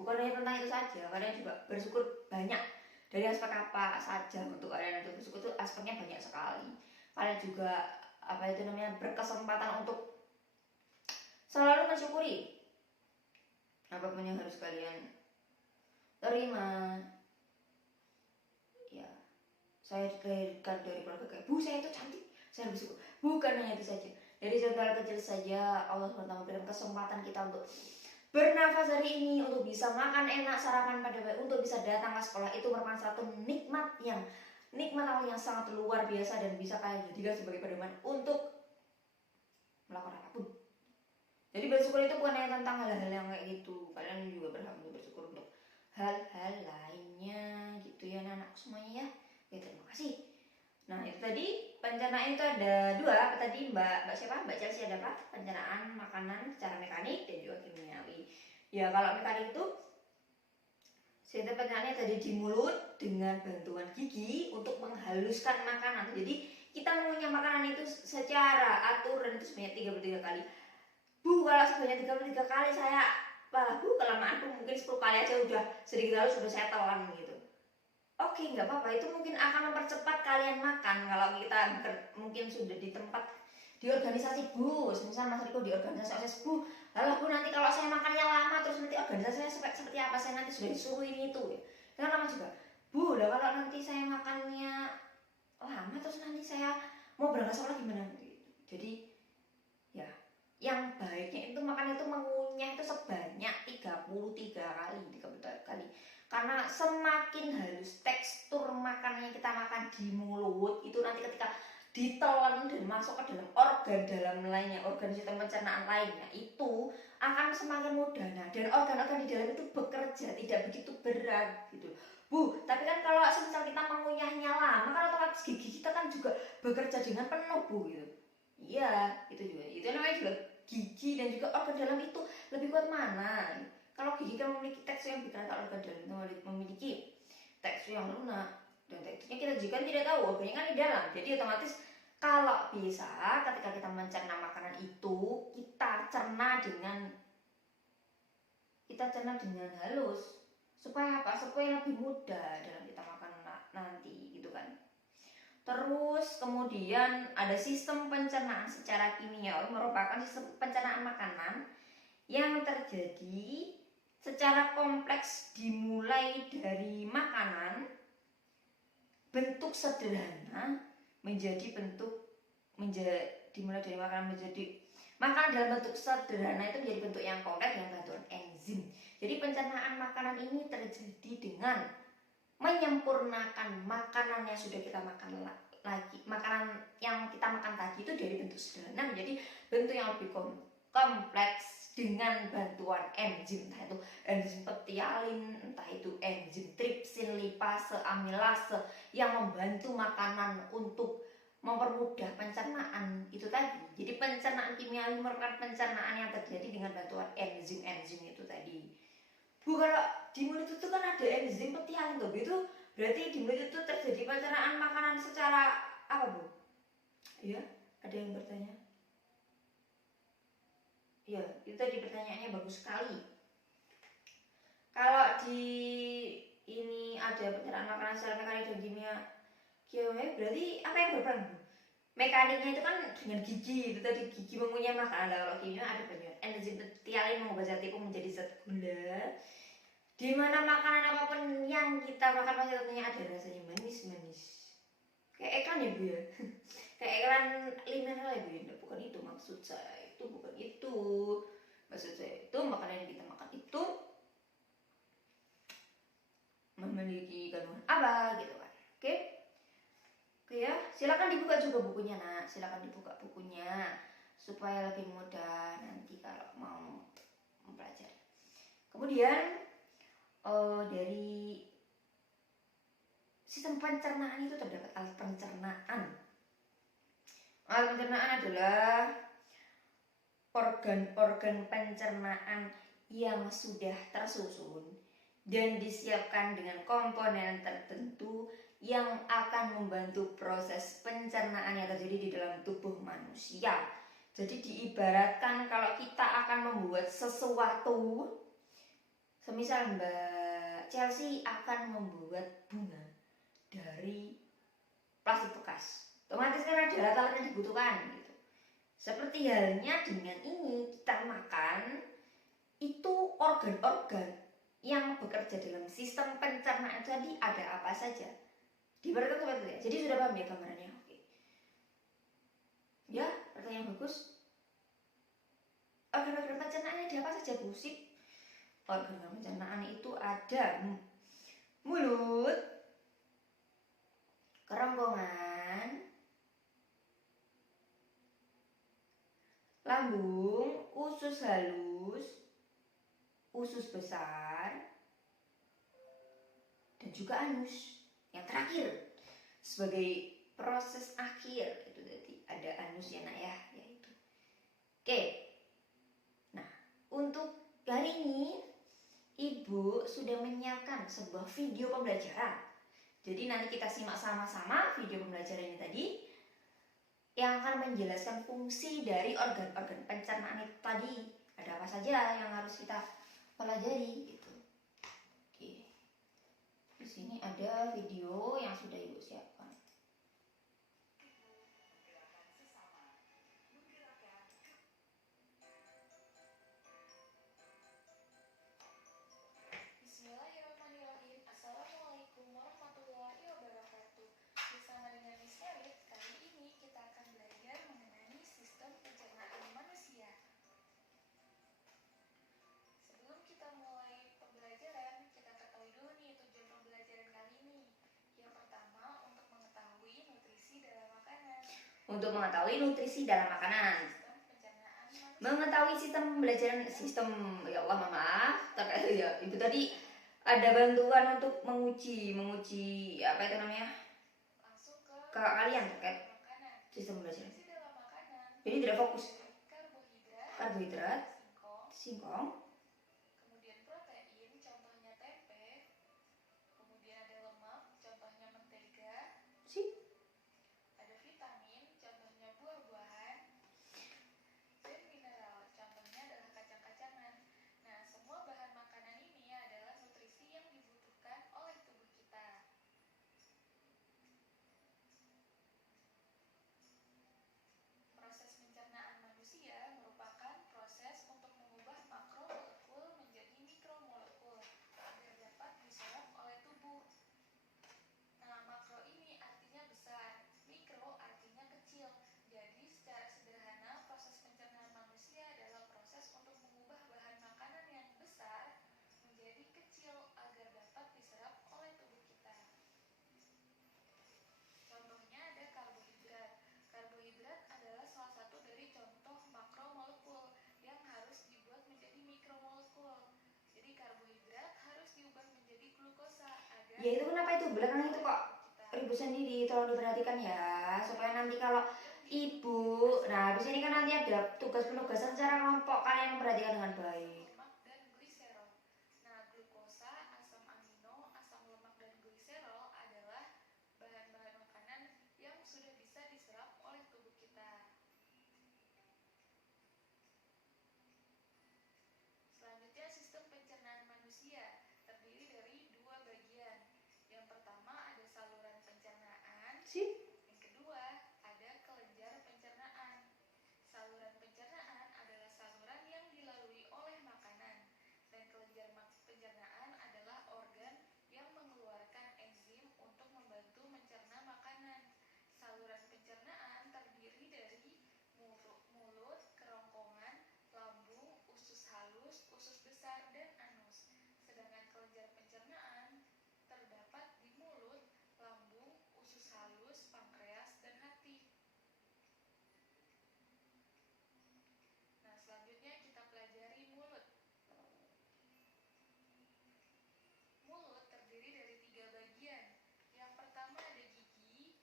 Bukan hanya tentang itu saja, kalian juga bersyukur banyak. Dari aspek apa saja untuk kalian itu bersyukur itu aspeknya banyak sekali. Kalian juga berkesempatan untuk selalu mensyukuri apapun yang harus kalian terima. Ya, saya dilahirkan dari keluarga kaya. Bu saya itu cantik, saya bersyukur. Bukan hanya itu saja. Dari contoh kecil saja Allah SWT memberikan kesempatan kita untuk bernafas hari ini, untuk bisa makan enak, sarapan pada baik, untuk bisa datang ke sekolah. Itu merupakan satu nikmat Allah yang sangat luar biasa dan bisa kalian jadikan sebagai pedoman untuk melakukan apapun. Jadi bersyukur itu bukan hanya tentang hal-hal yang kayak gitu. Kalian juga berhak untuk bersyukur untuk hal-hal lainnya gitu ya anak-anak semuanya ya. Ya terima kasih. Nah itu tadi pencernaan itu ada dua. Apa tadi Mbak siapa? Mbak Chelsea ada apa? Pencernaan makanan secara mekanik dan juga kimiawi. Ya kalau mekanik itu sistem pencernaannya tadi di mulut dengan bantuan gigi untuk menghaluskan makanan. Jadi kita mengunyah makanan itu secara aturan itu sebanyak 33 kali. Bu kalau sebanyak 33 kali saya Bu kelamaan mungkin 10 kali aja udah sedikit lalu sudah saya telan gitu. Oke, nggak apa-apa, itu mungkin akan mempercepat kalian makan kalau kita mungkin sudah di tempat di organisasi Bu, misal Mas Riko di organisasi Bu, alah Bu nanti kalau saya makannya lama terus nanti organisasinya seperti apa, saya nanti sudah disuruh ini itu ya. Kan lama juga. Bu, lah kalau nanti saya makannya lama terus nanti saya mau berangkat sekolah gimana gitu. Jadi ya yang baiknya itu makan itu mengunyah itu sebanyak 33 kali, 33 kali. Karena semakin halus tekstur makanan yang kita makan di mulut itu nanti ketika ditelan dan masuk ke dalam organ dalam lainnya, organ sistem pencernaan lainnya itu akan semakin mudah. Nah, dan organ-organ di dalam itu bekerja tidak begitu berat gitu. Bu, tapi kan kalau semisal kita mengunyahnya lama kan otomatis gigi kita kan juga bekerja dengan penuh, Bu gitu. Iya, itu juga. Itu namanya juga gigi dan juga organ dalam itu lebih kuat mana? Kalau gigi kan memiliki tekstur yang bikin, kalau organ dalam itu memiliki tekstur yang lunak dan teksturnya kita juga tidak tahu, organnya kan di dalam. Jadi otomatis kalau bisa ketika kita mencerna makanan itu kita cerna dengan halus. Supaya apa? Supaya lebih mudah dalam kita makan nanti gitu kan. Terus kemudian ada sistem pencernaan secara kimiawi, merupakan sistem pencernaan makanan yang terjadi secara kompleks dimulai dari makanan bentuk sederhana dimulai dari makanan menjadi makanan dalam bentuk sederhana itu menjadi bentuk yang kompleks dengan bantuan enzim. Jadi pencernaan makanan ini terjadi dengan menyempurnakan makanan yang sudah kita makan lagi, makanan yang kita makan tadi itu dari bentuk sederhana menjadi bentuk yang lebih kompleks dengan bantuan enzim, entah itu enzim peptialin, entah itu enzim tripsin, lipase, amilase yang membantu makanan untuk mempermudah pencernaan itu tadi. Jadi pencernaan kimiawi merupakan pencernaan yang terjadi dengan bantuan enzim-enzim itu tadi. Bu, kalau di mulut itu kan ada enzim peptialin tuh, itu berarti di mulut itu terjadi pencernaan makanan secara apa, Bu? Iya, ada yang bertanya. Ya, itu tadi pertanyaannya bagus sekali. Kalau di ini ada pencernaan makanan secara mekanik dan kimia, berarti apa yang berperan, Bu? Mekaniknya itu kan dengan gigi, itu tadi gigi mengunyah makanan. Kalau kimia ada banyak enzim peptialin mengubah zat tepung menjadi zat gula. Di mana makanan apapun yang kita makan pasti tentunya ada rasanya manis-manis. Kayak iklan ya, Bu ya. Kayak iklan mineral ya, Bu ya. Bukan itu maksud saya. Itu bukan itu. Maksud saya itu makanan yang kita makan itu memiliki kandungan apa gitu kan. Oke? Oke ya, silakan dibuka juga bukunya, Nak. Silakan dibuka bukunya supaya lebih mudah nanti kalau mau mempelajari. Kemudian dari sistem pencernaan itu terdapat alat pencernaan. Alat pencernaan adalah organ-organ pencernaan yang sudah tersusun dan disiapkan dengan komponen tertentu yang akan membantu proses pencernaan yang terjadi di dalam tubuh manusia. Jadi diibaratkan kalau kita akan membuat sesuatu, semisal Mbak Chelsea akan membuat bunga dari plastik bekas, otomatis kan ada alat-alat yang dibutuhkan gitu. Seperti halnya dengan ini, kita makan itu organ-organ yang bekerja dalam sistem pencernaan tadi ada apa saja. Diibaratkan seperti itu ya. Jadi sudah paham ya gambarannya? Oke. Ya, pertanyaan bagus. Organ-organ pencernaannya ada apa saja, Bu? Sip. Organ pencernaan itu ada mulut, kerongkongan, lambung, usus halus, usus besar, dan juga anus. Yang terakhir sebagai proses akhir itu tadi ada anus ya, Nak ya, yaitu. Oke. Nah, untuk hari ini Ibu sudah menyiapkan sebuah video pembelajaran. Jadi nanti kita simak sama-sama video pembelajaran ini tadi yang akan menjelaskan fungsi dari organ-organ pencernaan itu tadi. Ada apa saja yang harus kita pelajari gitu. Oke. Di sini ada video yang sudah Ibu siapkan. Bismillahirrahmanirrahim. Assalamualaikum warahmatullahi wabarakatuh. Bersama dengan Miss untuk mengetahui nutrisi dalam makanan. Mengetahui sistem pembelajaran ya Allah maaf terkait ya Ibu tadi ada bantuan untuk menguji apa itu namanya ke kalian terkait sistem pembelajaran. Jadi tidak fokus karbohidrat, singkong, kemudian protein, contohnya tempe, kemudian ada lemak, contohnya mentega, ada vitamin, contohnya buah-buahan, dan mineral, contohnya adalah kacang-kacangan. Nah, semua bahan makanan ini adalah nutrisi yang dibutuhkan oleh tubuh kita. Proses pencernaan manusia merupakan proses untuk mengubah makromolekul menjadi mikromolekul agar dapat diserap oleh tubuh. Nah, makro ini artinya besar, mikro artinya kecil. Jadi, secara sederhana, proses pencernaan manusia adalah proses untuk mengubah bahan makanan yang besar menjadi kecil agar dapat diserap oleh tubuh kita. Contohnya ada karbohidrat. Karbohidrat adalah salah satu dari contoh makromolekul yang harus dibuat menjadi mikromolekul. Jadi karbohidrat harus diubah menjadi glukosa agar... Ya itu kenapa itu belakangan itu kok ribut sendiri, tolong diperhatikan ya supaya nanti kalau ibu, nah habis ini kan nanti ada tugas penugasan secara kelompok, kalian memperhatikan dengan baik. Lemak dan gliserol. Nah, glukosa, asam amino, asam lemak dan gliserol adalah bahan-bahan makanan yang sudah bisa diserap oleh tubuh kita. Selanjutnya, sistem pencernaan manusia terdiri dari dua bagian. Yang pertama ada saluran pencernaan. Yang kedua ada kelenjar pencernaan. Saluran pencernaan adalah saluran yang dilalui oleh makanan, dan kelenjar pencernaan adalah organ yang mengeluarkan enzim untuk membantu mencerna makanan. Saluran pencernaan terdiri dari mulut, kerongkongan, lambung, usus halus, usus besar, dan anus. Sedangkan kelenjar pencernaan terdapat di mulut, lambung, usus halus, pankreas, dan hati. Nah, selanjutnya kita pelajari mulut. Mulut terdiri dari 3 bagian. Yang pertama ada gigi,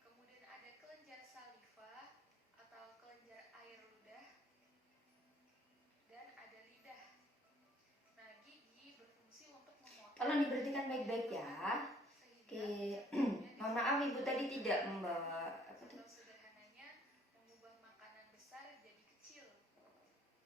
kemudian ada kelenjar saliva atau kelenjar air ludah, dan ada lidah. Nah, gigi berfungsi untuk memotong. Tolong diperhatikan baik-baik ya. Oke, mohon maaf ibu tadi tidak membawa apa tuh? Sederhananya mengubah makanan besar jadi kecil.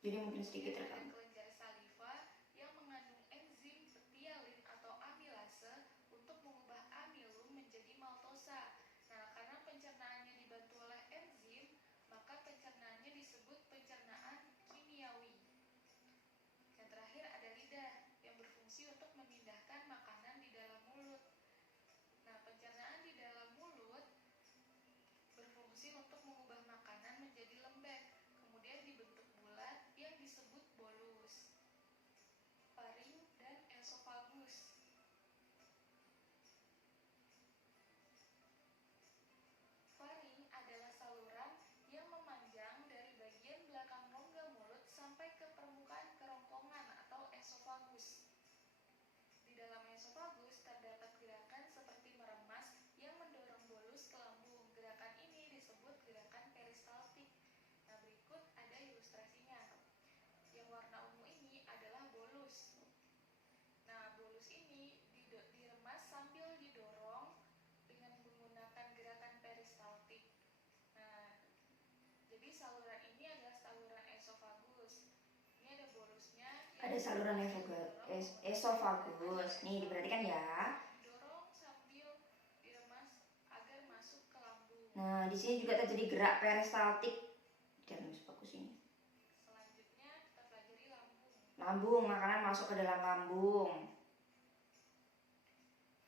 Jadi mungkin sedikit rekam. Kelenjar saliva yang mengandung enzim petialin atau amilase untuk mengubah amilum menjadi maltosa. Nah, karena pencernaannya dibantu oleh enzim, maka pencernaannya disebut pencernaan kimiawi. Yang terakhir ada lidah yang berfungsi untuk memindahkan makanan di dalam mulut. Nah, pencernaan di dalam mulut berfungsi untuk mengubah makanan menjadi lembek, kemudian dibentuk bulat yang disebut bolus. Faring dan esofagus. Faring adalah saluran yang memanjang dari bagian belakang rongga mulut sampai ke permukaan kerongkongan atau esofagus. Di dalam esofagus terdapat gerakan seperti meremas yang mendorong bolus ke lambung. Gerakan ini disebut gerakan peristaltik. Nah, berikut ada ilustrasinya. Yang warna ungu ini adalah bolus. Nah, bolus ini diremas sambil didorong dengan menggunakan gerakan peristaltik. Nah, jadi saluran ini adalah saluran esofagus. Ini ada bolusnya. Ada saluran esofagus. Nih diperhatikan ya. Didorong sambil diremas agar masuk ke lambung. Nah, di sini juga terjadi gerak peristaltik di dalam esofagus ini. Selanjutnya kita pelajari lambung. Lambung, makanan masuk ke dalam lambung.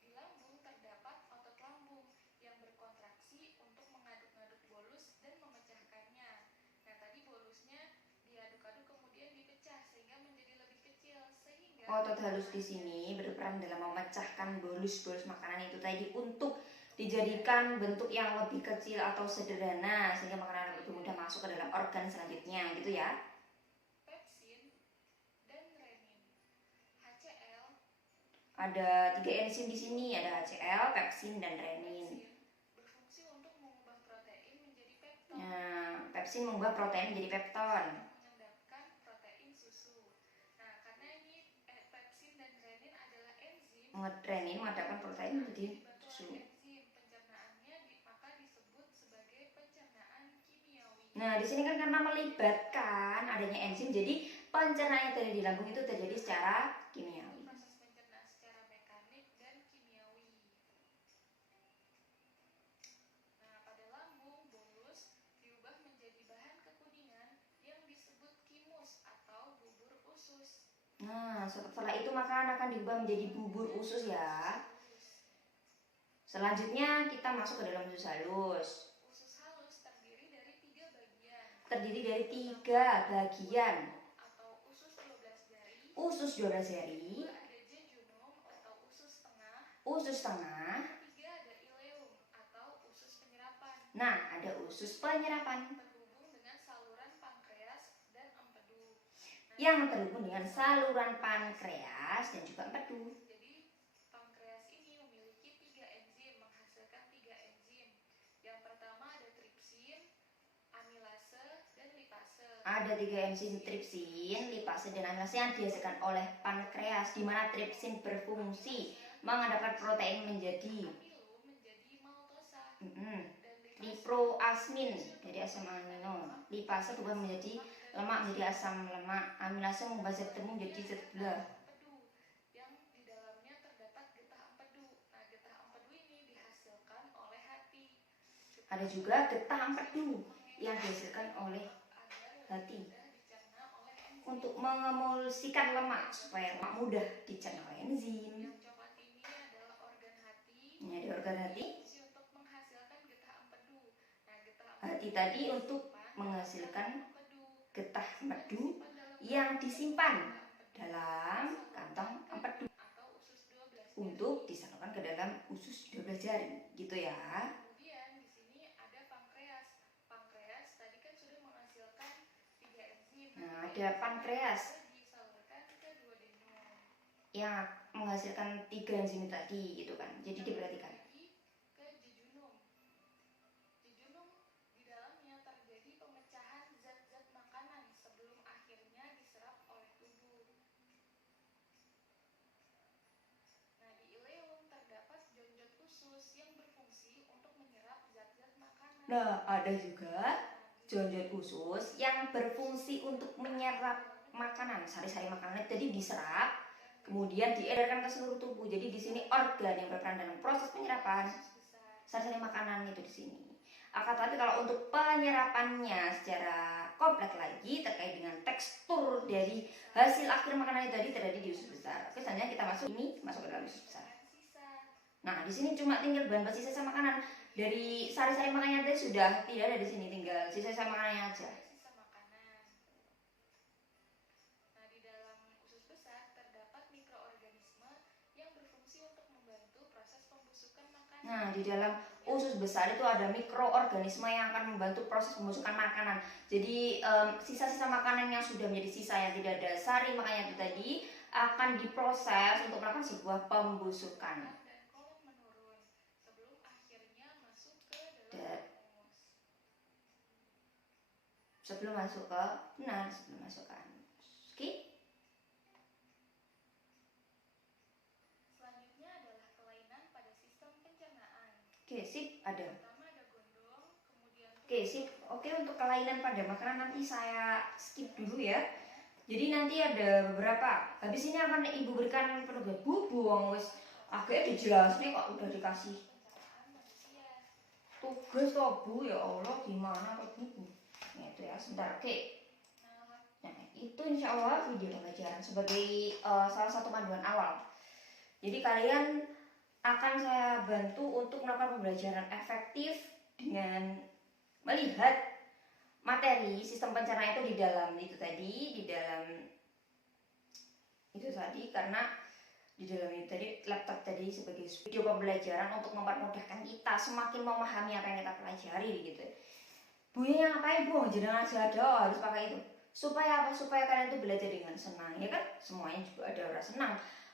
Di lambung terdapat otot lambung yang berkontraksi untuk mengaduk-aduk bolus dan memecahkannya. Nah, tadi bolusnya diaduk-aduk kemudian dipecah sehingga menjadi lebih kecil, sehingga Otot halus di sini berperan dalam memecahkan bolus-bolus makanan itu tadi untuk dijadikan bentuk yang lebih kecil atau sederhana sehingga makanan lebih mudah masuk ke dalam organ selanjutnya gitu ya. Pepsin dan renin. HCl. Ada 3 enzim di sini, ada HCl, pepsin dan renin. Pepsin berfungsi untuk mengubah protein menjadi pepton. Nah, pepsin mengubah protein menjadi pepton. Mengendapkan protein susu. Nah, karena ini pepsin dan renin adalah enzim. Renin mengadakan protein menjadi susu. Maka disebut sebagai pencernaan kimiawi. Nah, di sini kan karena melibatkan adanya enzim, jadi pencernaan yang terjadi di lambung itu terjadi secara kimiawi. Proses pencernaan secara mekanik dan kimiawi. Nah, pada lambung, bolus diubah menjadi bahan kekuningan yang disebut kimus atau bubur usus. Nah, setelah itu makanan akan diubah menjadi bubur usus ya. Selanjutnya kita masuk ke dalam usus halus. Usus halus terdiri dari 3 bagian. Terdiri dari 3 bagian. Atau usus 12 jari. Usus 12 jari. Ada jejunum atau usus tengah. Usus tengah. 3 ada ileum atau usus penyerapan. Nah, ada usus penyerapan. Terhubung dengan saluran pankreas dan empedu. Yang terhubung dengan saluran pankreas dan juga empedu. Jadi pankreas ini memiliki 3 enzim, menghasilkan 3 enzim. Yang pertama ada tripsin, amilase, dan lipase. Ada 3 enzim tripsin, lipase, dan amilase yang dihasilkan oleh pankreas, di mana tripsin berfungsi mengadakan protein menjadi Amilum menjadi maltosa. lipoasmin dari asam amino. Lipase berubah menjadi lemak menjadi asam lemak. Amilase mengubah zat temu menjadi zat gula. Empedu yang di dalamnya terdapat getah empedu. Nah, getah empedu ini dihasilkan oleh hati. Ada juga getah empedu yang dihasilkan oleh hati untuk mengemulsikan lemak supaya lemak mudah dicerna oleh enzim. Yang coklat ini adalah organ hati. Ini ada organ hati. Fungsi untuk menghasilkan getah empedu. Nah, getah Hati tadi untuk menghasilkan getah empedu yang disimpan dalam kantong empedu untuk disalurkan ke dalam usus 12 jari, gitu ya. Kemudian di sini ada pankreas. Pankreas tadi kan sudah menghasilkan 3 enzim. Nah, ada pankreas Disalurkan ke duodenum. yang menghasilkan 3 enzim tadi, gitu kan. Jadi diperhatikan. Ke jejunum. Jejunum di dalamnya terjadi pemecahan zat-zat makanan sebelum akhirnya diserap oleh tubuh. Nah, di ileum terdapat jonjot usus yang berfungsi untuk menyerap zat-zat makanan. Nah, ada juga jonjot usus yang berfungsi untuk menyerap makanan, sari-sari makanan tadi diserap, kemudian diedarkan ke seluruh tubuh. Jadi di sini organ yang berperan dalam proses penyerapan sari-sari makanan itu di sini. Akan tetapi kalau untuk penyerapannya secara kompleks lagi terkait dengan tekstur dari hasil akhir makanan itu tadi terjadi di usus besar. Oke, selanjutnya kita masuk ke dalam usus besar. Nah, di sini cuma tinggal bahan basi sisa makanan. Dari sari-sari makanannya tadi sudah tidak ada di sini, tinggal sisa-sisa makanannya aja. Sisa makanan. Nah, di dalam usus besar terdapat mikroorganisme yang berfungsi untuk membantu proses pembusukan makanan. Nah, di dalam usus besar itu ada mikroorganisme yang akan membantu proses pembusukan makanan. Jadi sisa-sisa makanan yang sudah menjadi sisa yang tidak ada sari makanannya itu tadi akan diproses untuk melakukan sebuah pembusukan. Dan kolom menurun sebelum akhirnya masuk ke dalam anus. Sebelum masuk ke anus. Oke? Selanjutnya adalah kelainan pada sistem pencernaan. Oke, sip, ada. Pertama ada gondong, kemudian Oke, sip. Oke, untuk kelainan pada makanan nanti saya skip dulu ya. Jadi nanti ada beberapa. Habis ini akan ibu berikan penugas bubung. Wes agak dijelasin kok udah dikasih tugas toh Bu, ya Allah gimana kok Bu. Nah, itu ya, sebentar. Oke. Nah, itu insya Allah video pembelajaran sebagai salah satu panduan awal. Jadi kalian akan saya bantu untuk melakukan pembelajaran efektif dengan melihat materi sistem pencernaan itu di dalam itu tadi karena di dalam ini tadi laptop tadi sebagai video pembelajaran untuk mempermudahkan kita semakin memahami apa yang kita pelajari gitu. Buya yang ngapain bu? Jangan aja ada harus pakai itu. Supaya apa? Supaya kalian tuh belajar dengan senang, ya kan? Semuanya juga ada orang senang.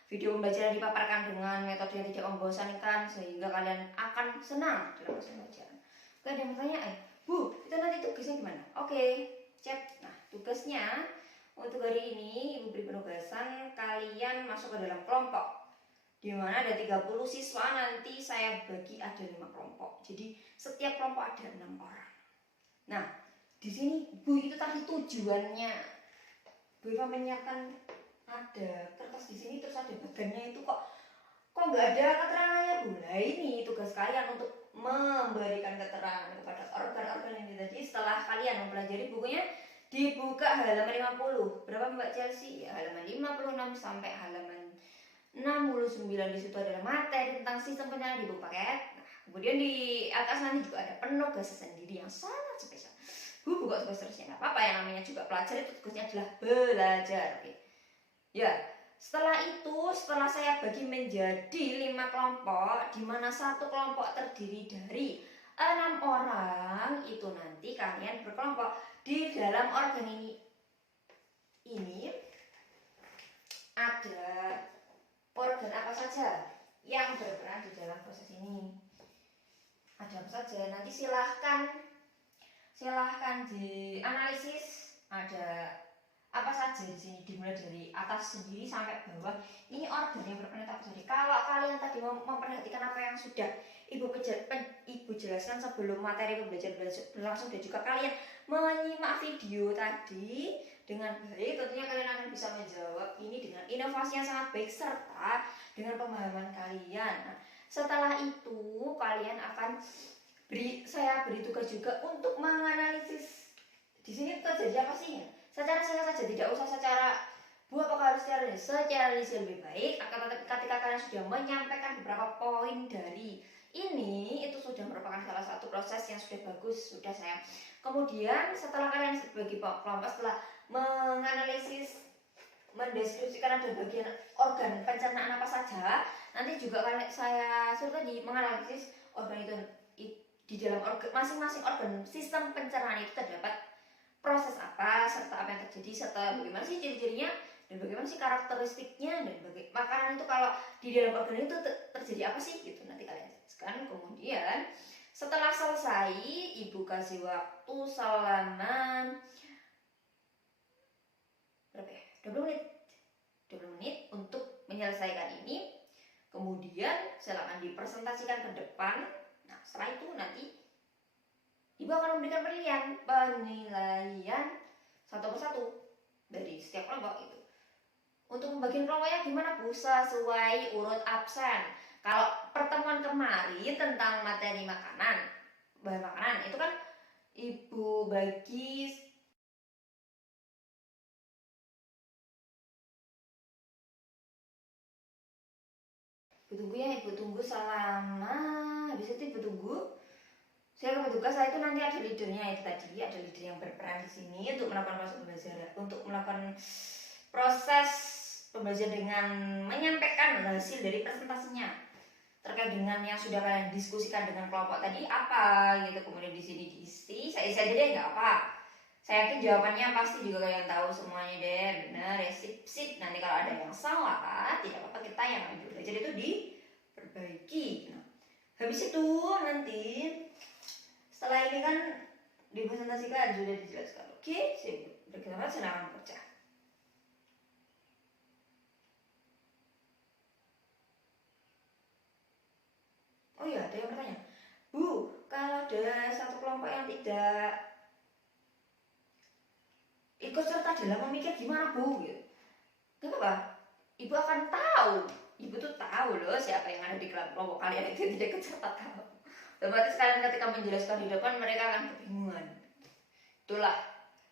Video pembelajaran dipaparkan dengan metode yang tidak membosankan sehingga kalian akan senang dalam proses pembelajaran. Oke, ada yang bertanya, bu, itu nanti tugasnya gimana? Oke, cek. Nah, tugasnya untuk hari ini ibu beri penugasan kalian masuk ke dalam kelompok. Di mana ada 30 siswa, nanti saya bagi ada 5 kelompok. Jadi setiap kelompok ada 6 orang. Nah, di sini Bu itu tadi tujuannya Bu Eva menyiapkan ada kertas di sini terus ada bagannya itu kok nggak ada keterangannya Bu. Nah ini tugas kalian untuk memberikan keterangan kepada organ-organ ini tadi setelah kalian mempelajari bukunya. Dibuka halaman 50. Berapa Mbak Chelsea? Ya, halaman 56 sampai halaman 69. Di situ adalah materi tentang sistem pencernaan di buku paket. Nah, kemudian di atas nanti juga ada penugasan sendiri yang sangat spesial. Bu buka tugas terusnya. Nggak apa-apa, yang namanya juga pelajar itu tugasnya adalah belajar. Oke. Ya, setelah itu, setelah saya bagi menjadi 5 kelompok, di mana satu kelompok terdiri dari 6 orang, itu nanti kalian berkelompok. Di dalam organ ini ada organ apa saja yang berperan di dalam proses ini. Ada apa saja? Nanti silahkan dianalisis. Ada apa saja di sini, dimulai dari atas sendiri sampai bawah. Ini organ yang berperan apa saja. Kalau kalian tadi memperhatikan apa yang sudah Ibu jelaskan sebelum materi pembelajaran berlangsung dan juga kalian menyimak video tadi dengan baik, tentunya kalian akan bisa menjawab ini dengan inovasi yang sangat baik serta dengan pemahaman kalian. Nah, setelah itu kalian akan saya beri tugas juga untuk menganalisis di sini terjadi apa sih? Secara singkat saja, tidak usah secara Bu apakah harus secara lebih baik. Akan tetapi ketika kalian sudah menyampaikan beberapa poin dari ini, itu sudah merupakan salah satu proses yang sudah bagus, sudah sayang. Kemudian setelah kalian sebagai kelompok setelah menganalisis, mendeskripsikan ada bagian organ pencernaan apa saja, nanti juga saya suruh tadi menganalisis organ itu di dalam masing-masing organ sistem pencernaan itu terdapat proses apa serta apa yang terjadi serta bagaimana sih ciri-cirinya dan bagaimana sih karakteristiknya dan makanan itu kalau di dalam organ itu terjadi apa sih gitu, nanti kalian jelaskan. Kemudian setelah selesai Ibu kasih waktu selama berapa ya? 20 menit untuk menyelesaikan ini. Kemudian silakan dipresentasikan ke depan. Nah, setelah itu nanti Ibu akan memberikan penilaian satu persatu dari setiap kelompok itu. Untuk pembagian kelompoknya gimana Bu? Sesuai urut absen. Kalau pertemuan kemarin tentang materi makanan, bahan makanan itu kan Ibu bagi Ibu tunggu selama habis itu Ibu tunggu. Saya bertugas, saya itu nanti ada leadernya itu tadi, ada leader yang berperan di sini untuk melakukan proses pembelajaran, untuk melakukan proses pembelajaran dengan menyampaikan hasil dari presentasinya terkait dengan yang sudah kalian diskusikan dengan kelompok tadi apa gitu. Kemudian di sini diisi, saya isi aja deh nggak apa. Saya yakin jawabannya pasti juga kalian tahu semuanya deh, benar ya, sip. Nanti kalau ada yang salah, tidak apa-apa, kita yang belajar itu diperbaiki. Nah, habis itu nanti setelah ini kan dipresentasikan sudah dijelaskan. Oke, berkata silakan baca. Oh iya, ada yang bertanya, Bu, kalau ada satu kelompok yang tidak ikut serta dalam memikir gimana Bu? Gitu. Gak apa-apa, Ibu akan tahu. Ibu tuh tahu loh siapa yang ada di kelompok kalian itu tidak ikut serta tahu. Otomatis kalian ketika menjelaskan di depan mereka akan kebingungan. Itulah.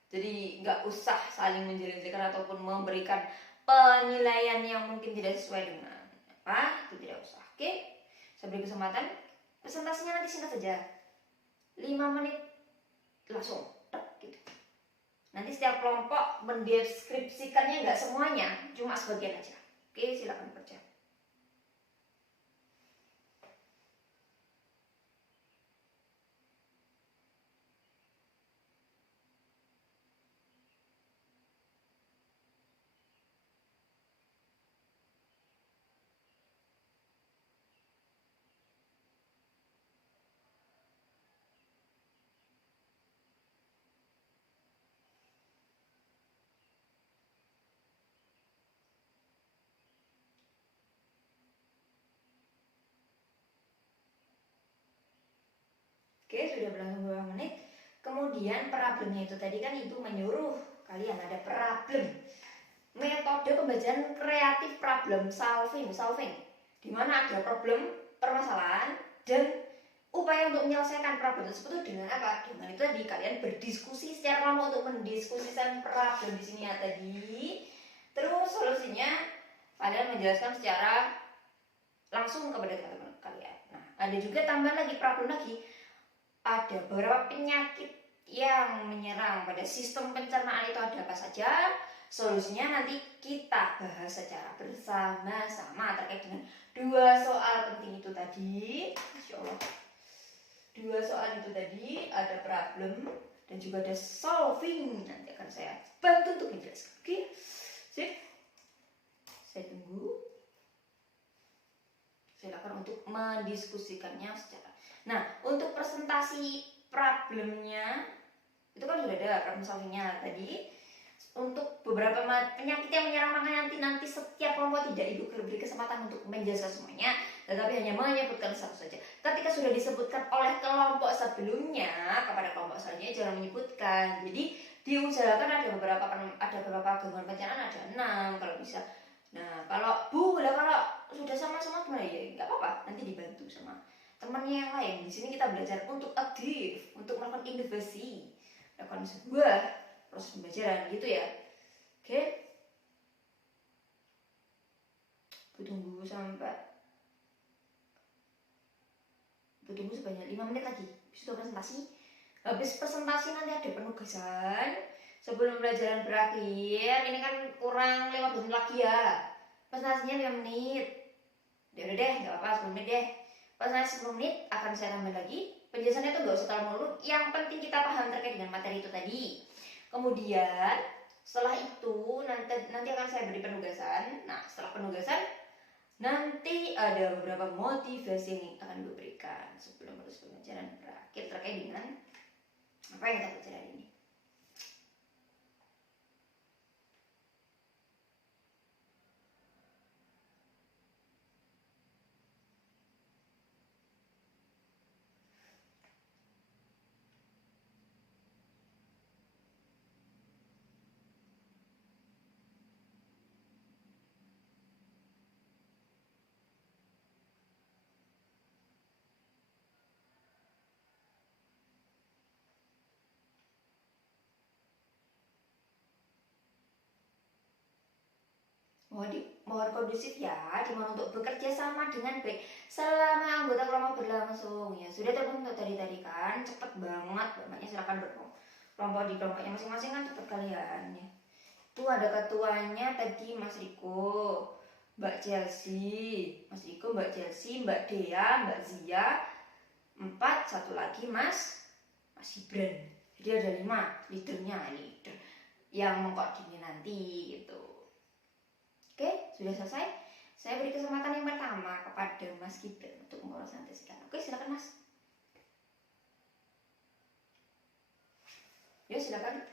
Jadi nggak usah saling menjelaskan ataupun memberikan penilaian yang mungkin tidak sesuai dengan apa, itu tidak usah. Oke, saya beri kesempatan. Presentasinya nanti singkat saja, 5 menit langsung gitu. Nanti setiap kelompok mendeskripsikannya nggak semuanya, cuma sebagian aja. Oke, silakan kerja. sudah berlangsung beberapa menit. Kemudian problemnya itu tadi kan ibu menyuruh kalian ada problem, metode pembelajaran kreatif problem solving, di mana ada problem, permasalahan, dan upaya untuk menyelesaikan problem tersebut dengan apa? Dengan itu tadi kalian berdiskusi secara kelompok untuk mendiskusikan problem di sini ya tadi. Terus solusinya kalian menjelaskan secara langsung kepada teman-teman kalian. Nah, ada juga tambahan lagi problem lagi. Ada beberapa penyakit yang menyerang pada sistem pencernaan itu ada apa saja? Solusinya nanti kita bahas secara bersama-sama terkait dengan 2 soal penting itu tadi. Masya Allah. 2 soal itu tadi, ada problem dan juga ada solving. Nanti akan saya bantu untuk menjelaskan. Oke? Sip. Saya tunggu. Silakan untuk mendiskusikannya secara. Nah, untuk presentasi problemnya itu kan sudah ada problem solvingnya tadi. Untuk beberapa penyakit yang menyerang maka nanti setiap kelompok tidak ibu beri kesempatan untuk menjelaskan semuanya, tetapi hanya menyebutkan satu saja. Ketika sudah disebutkan oleh kelompok sebelumnya kepada kelompok selanjutnya jangan menyebutkan. Jadi diusahakan ada beberapa gangguan pencernaan ada 6 kalau bisa. Nah kalau sudah sama-sama gimana ya nggak apa-apa, nanti dibantu sama temannya yang lain. Di sini kita belajar untuk aktif, untuk melakukan inovasi, melakukan sebuah proses pembelajaran gitu ya. Oke. Tunggu sebanyak 5 menit lagi. Habis itu presentasi. Habis presentasi nanti ada penugasan. Sebelum pembelajaran berakhir, ini kan kurang 15 menit lagi ya. Presentasinya 5 menit. Ya udah deh, nggak apa-apa 10 menit deh. Presentasi 10 menit akan saya tambah lagi. Penjelasannya itu nggak usah terlalu muluk. Yang penting kita paham terkait dengan materi itu tadi. Kemudian setelah itu nanti akan saya beri penugasan. Nah setelah penugasan nanti ada beberapa motivasi yang akan diberikan sebelum proses pembelajaran berakhir terkait dengan apa yang kita belajar hari ini. Mohon kondusif ya, dimana untuk bekerja sama dengan baik selama anggota kelompok berlangsung ya. Sudah terbentuk tadi kan, cepet bangetnya silakan berkelompok di kelompoknya masing-masing kan cepet kalian ya. Tuh ada ketuanya tadi Mas Riko, Mbak Chelsea, Mas Riko, Mbak Chelsea, Mbak Dea, Mbak Zia, 4, satu lagi Mas Gibran. Jadi ada 5 leader yang mengkoordinir nanti gitu. Oke, sudah selesai. Saya beri kesempatan yang pertama kepada Mas Gibran untuk mempresentasikan. Oke, silakan Mas. Ya, silakan.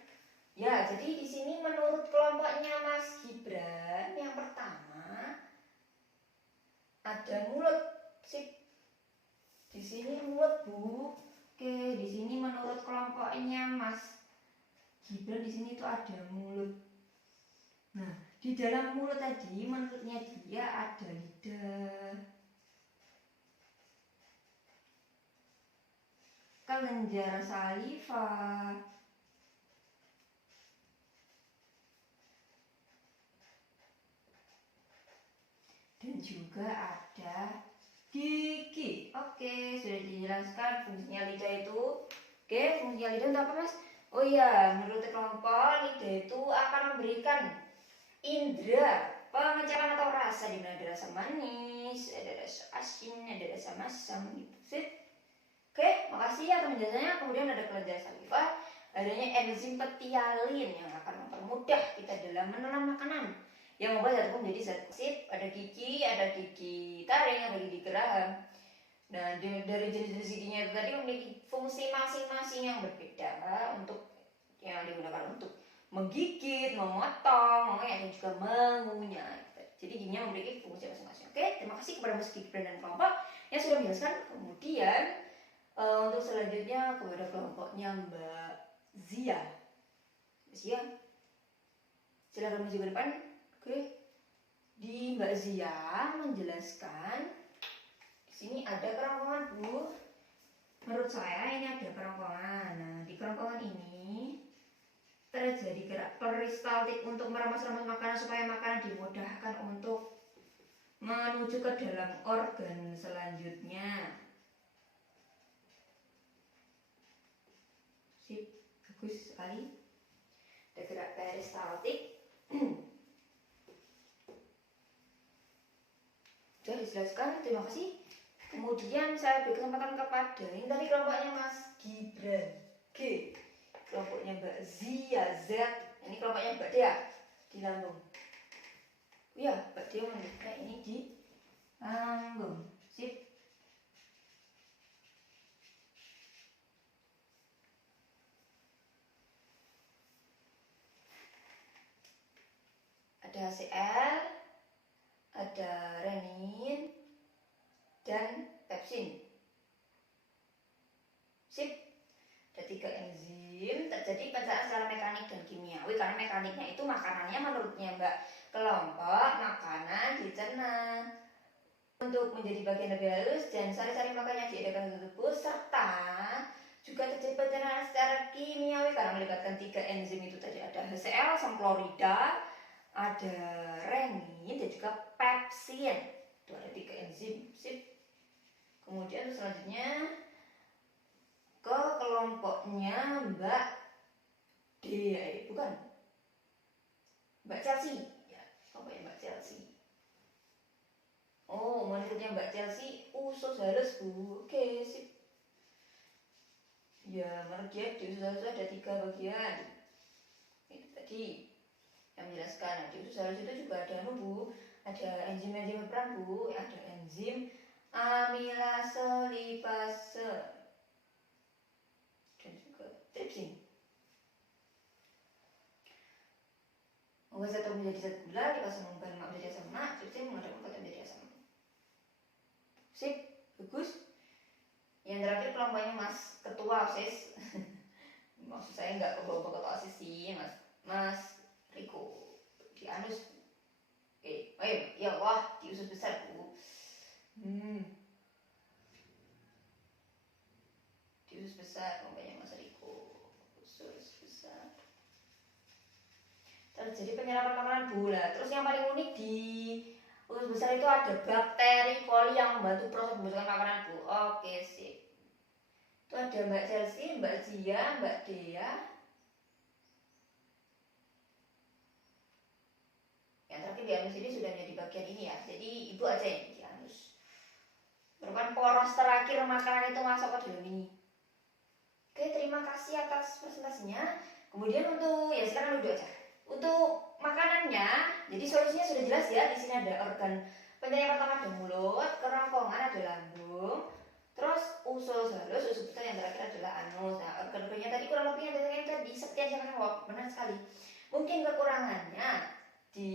Ya, jadi di sini menurut kelompoknya Mas Gibran yang pertama ada mulut. Sip. Di sini mulut, Bu. Oke, di sini menurut kelompoknya Mas Gibran di sini tuh ada mulut. Nah, di dalam mulut tadi menurutnya dia ada lidah, kelenjar saliva, dan juga ada gigi. Oke, sudah dijelaskan fungsinya lidah itu. Oke, fungsinya lidah untuk apa Mas? Oh iya, menurut kelompok lidah itu akan memberikan indera pengecapan atau rasa, di mana ada rasa manis, ada rasa asin, ada rasa masam gitu sih. Oke, makasih ya penjelasannya. Kemudian ada kelenjar saliva, adanya enzim petialin yang akan mempermudah kita dalam menelan makanan yang membuat zat menjadi zat aktif. Ada gigi taring, ada gigi geraham. Nah, dari jenis-jenis giginya itu tadi memiliki fungsi masing-masing yang berbeda untuk yang digunakan untuk menggigit, memotong, dan juga mengunyah. Jadi giginya memiliki fungsi masing-masing. Oke, terima kasih kepada Mas Gibran dan kelompok yang sudah menjelaskan. Kemudian Untuk selanjutnya kepada kelompoknya Mbak Zia. Zia, silakan maju ke depan. Oke. Di Mbak Zia menjelaskan di sini ada kerongkongan, Bu. Menurut saya ini ada kerongkongan. Nah, di kerongkongan ini terjadi gerak peristaltik untuk meremas-remas makanan supaya makanan dimudahkan untuk menuju ke dalam organ selanjutnya. Sip, bagus sekali. Ada gerak peristaltik. Sudah dijelaskan, terima kasih. Kemudian saya beri kesempatan kepada ini tadi kelompoknya Mas Gibran G, kelompoknya Mbak Zia Z, ini kelompoknya Mbak Dea di lambung. Iya, Mbak Dea menunjukkan ini di lambung. Sip. Ada HCl, ada renin, dan pepsin. Sip. Ada 3 enzim, terjadi pencernaan secara mekanik dan kimiawi. Karena mekaniknya itu makanannya menurutnya Mbak, kelompok makanan dicerna untuk menjadi bagian lebih halus dan sari-sari makannya diedarkan ke tubuh, serta juga terjadi pencernaan secara kimiawi karena melibatkan 3 enzim itu tadi. Ada HCl, asam klorida, ada renin, dan juga pepsin. Itu ada 3 enzim. Sip. Kemudian selanjutnya ke kelompoknya Mbak D, bukan Mbak Chelsea ya, kelompoknya Mbak Chelsea. Oh, menurutnya Mbak Chelsea usus halus, Bu. Oke, sip. Ya, menurut dia di usus halus ada 3 bagian. Itu tadi yang menjelaskan. Di usus halus itu juga ada Bu, ada enzim-enzim berperan, Bu. Ada enzim amilase, lipase, dan juga tripsin. Mengubah zat menjadi zat gula, lipase mengubah lemak menjadi asam lemak, tripsin mengubah lemak menjadi asam. Sip, bagus. Yang terakhir kelompoknya Mas Ketua OSIS. Maksud saya nggak kebawa ketua OSIS sih, Mas Riko di anus. Ya wah, di usus besar, Bu. Di usus besar kelompoknya Mas Riko, usus besar. Terjadi penyerapan makanan gula. Terus yang paling unik di usus besar itu ada bakteri coli yang membantu proses pembusukan makanan, Bu. Oke, sip. Itu ada Mbak Chelsea, Mbak Zia, Mbak Dea. Yang terakhir di anus ini sudah menjadi bagian ini ya. Jadi ibu aja yang di anus. Merupakan poros terakhir makanan itu masuk ke dalam ini. Oke, terima kasih atas presentasinya. Kemudian untuk ya sekarang duduk aja. Untuk makanannya, jadi solusinya sudah jelas ya. Di sini ada organ pencernaan pertama ada mulut, kerongkongan ada lambung, terus usus halus, usus besar, yang terakhir adalah anus. Nah, organ-organnya tadi kurang lebih yang tadi seperti yang saya katakan, benar sekali. Mungkin kekurangannya di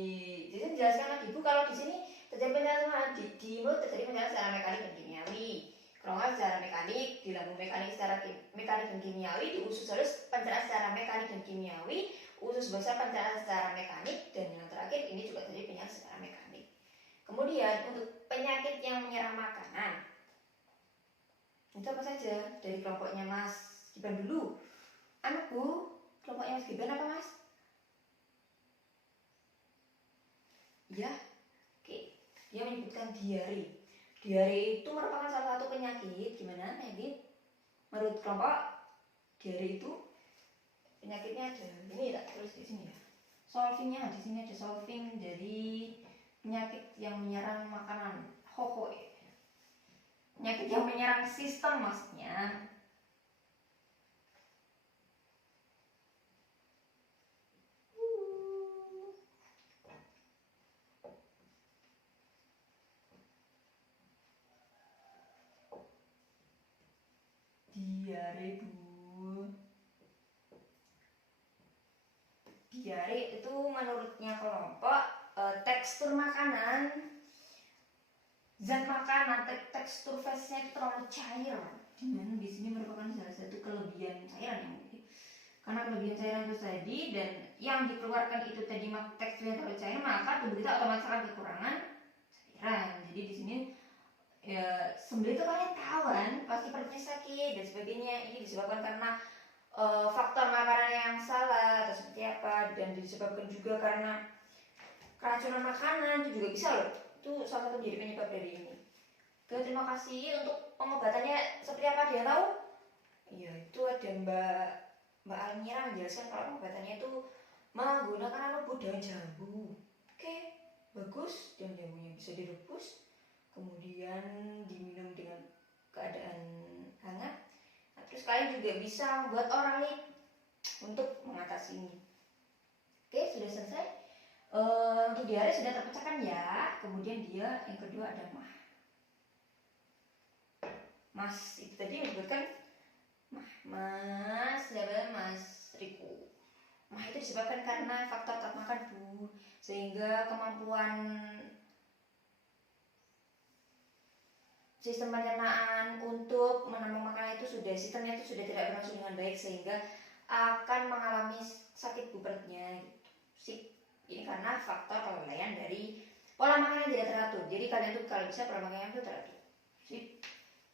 sini dijelaskan lagi, Bu, kalau di sini terjadi pencernaan di mulut terjadi pencernaan secara mekanik dan kimiawi, kerongkongan secara mekanik, di lambung mekanik secara mekanik dan kimiawi, di usus halus pencernaan secara mekanik dan kimiawi, usus besar pencernaan secara mekanik, dan yang terakhir ini juga terjadi pencernaan secara mekanik. Kemudian untuk penyakit yang menyerang makanan itu apa saja? Dari kelompoknya Mas Gibran dulu. Anak, Bu, kelompoknya Mas Gibran apa, Mas? Ya, oke. Dia menyebutkan diare. Diare itu merupakan salah satu penyakit. Gimana penyakit? Menurut kelompok diare itu penyakitnya ada ini, tak tulis di sini ya. Solvingnya di sini ada solving dari penyakit yang menyerang makanan, hohoe. Penyakit yang menyerang sistem maksudnya. Diare, Bu. Diare itu menurutnya kelompok tekstur makanan, zat makanan, tekstur fesnya itu terlalu cair. dengan di sini merupakan salah satu kelebihan cairan yang mungkin. Karena kelebihan cairan itu tadi dan yang dikeluarkan itu tadi teksturnya terlalu cair, maka tubuh kita otomatis akan kekurangan cairan. Jadi di sini ya sebenarnya itu kalian tahu kan pasti perutnya sakit dan sebagainya. Ini disebabkan karena faktor makanan yang salah atau seperti apa, dan disebabkan juga karena keracunan makanan itu juga bisa loh. Itu salah satu jadi penyebab dari ini. Oke, terima kasih. Untuk pengobatannya seperti apa dia tahu? Iya, itu ada Mbak Almira menjelaskan kalau pengobatannya itu menggunakan anu daun jambu. Oke, bagus. Daun jambunya bisa direbus, kemudian diminum dengan keadaan hangat. Nah, terus kalian juga bisa membuat oralit untuk mengatasi ini. Oke, sudah selesai. Untuk diare sudah terpecahkan ya. Kemudian dia yang kedua ada Mas itu tadi menyebutkan Mas siapa? Mas Riko. Itu disebabkan karena faktor tak makan Bu, sehingga kemampuan sistem pencernaan untuk menambang makanan itu sistemnya itu sudah tidak berlangsung dengan baik, sehingga akan mengalami sakit perutnya gitu. Sip. Ini karena faktor kelalaian dari pola makan yang tidak teratur. Jadi kalian tuh kalau bisa pola makan yang itu teratur. Sip.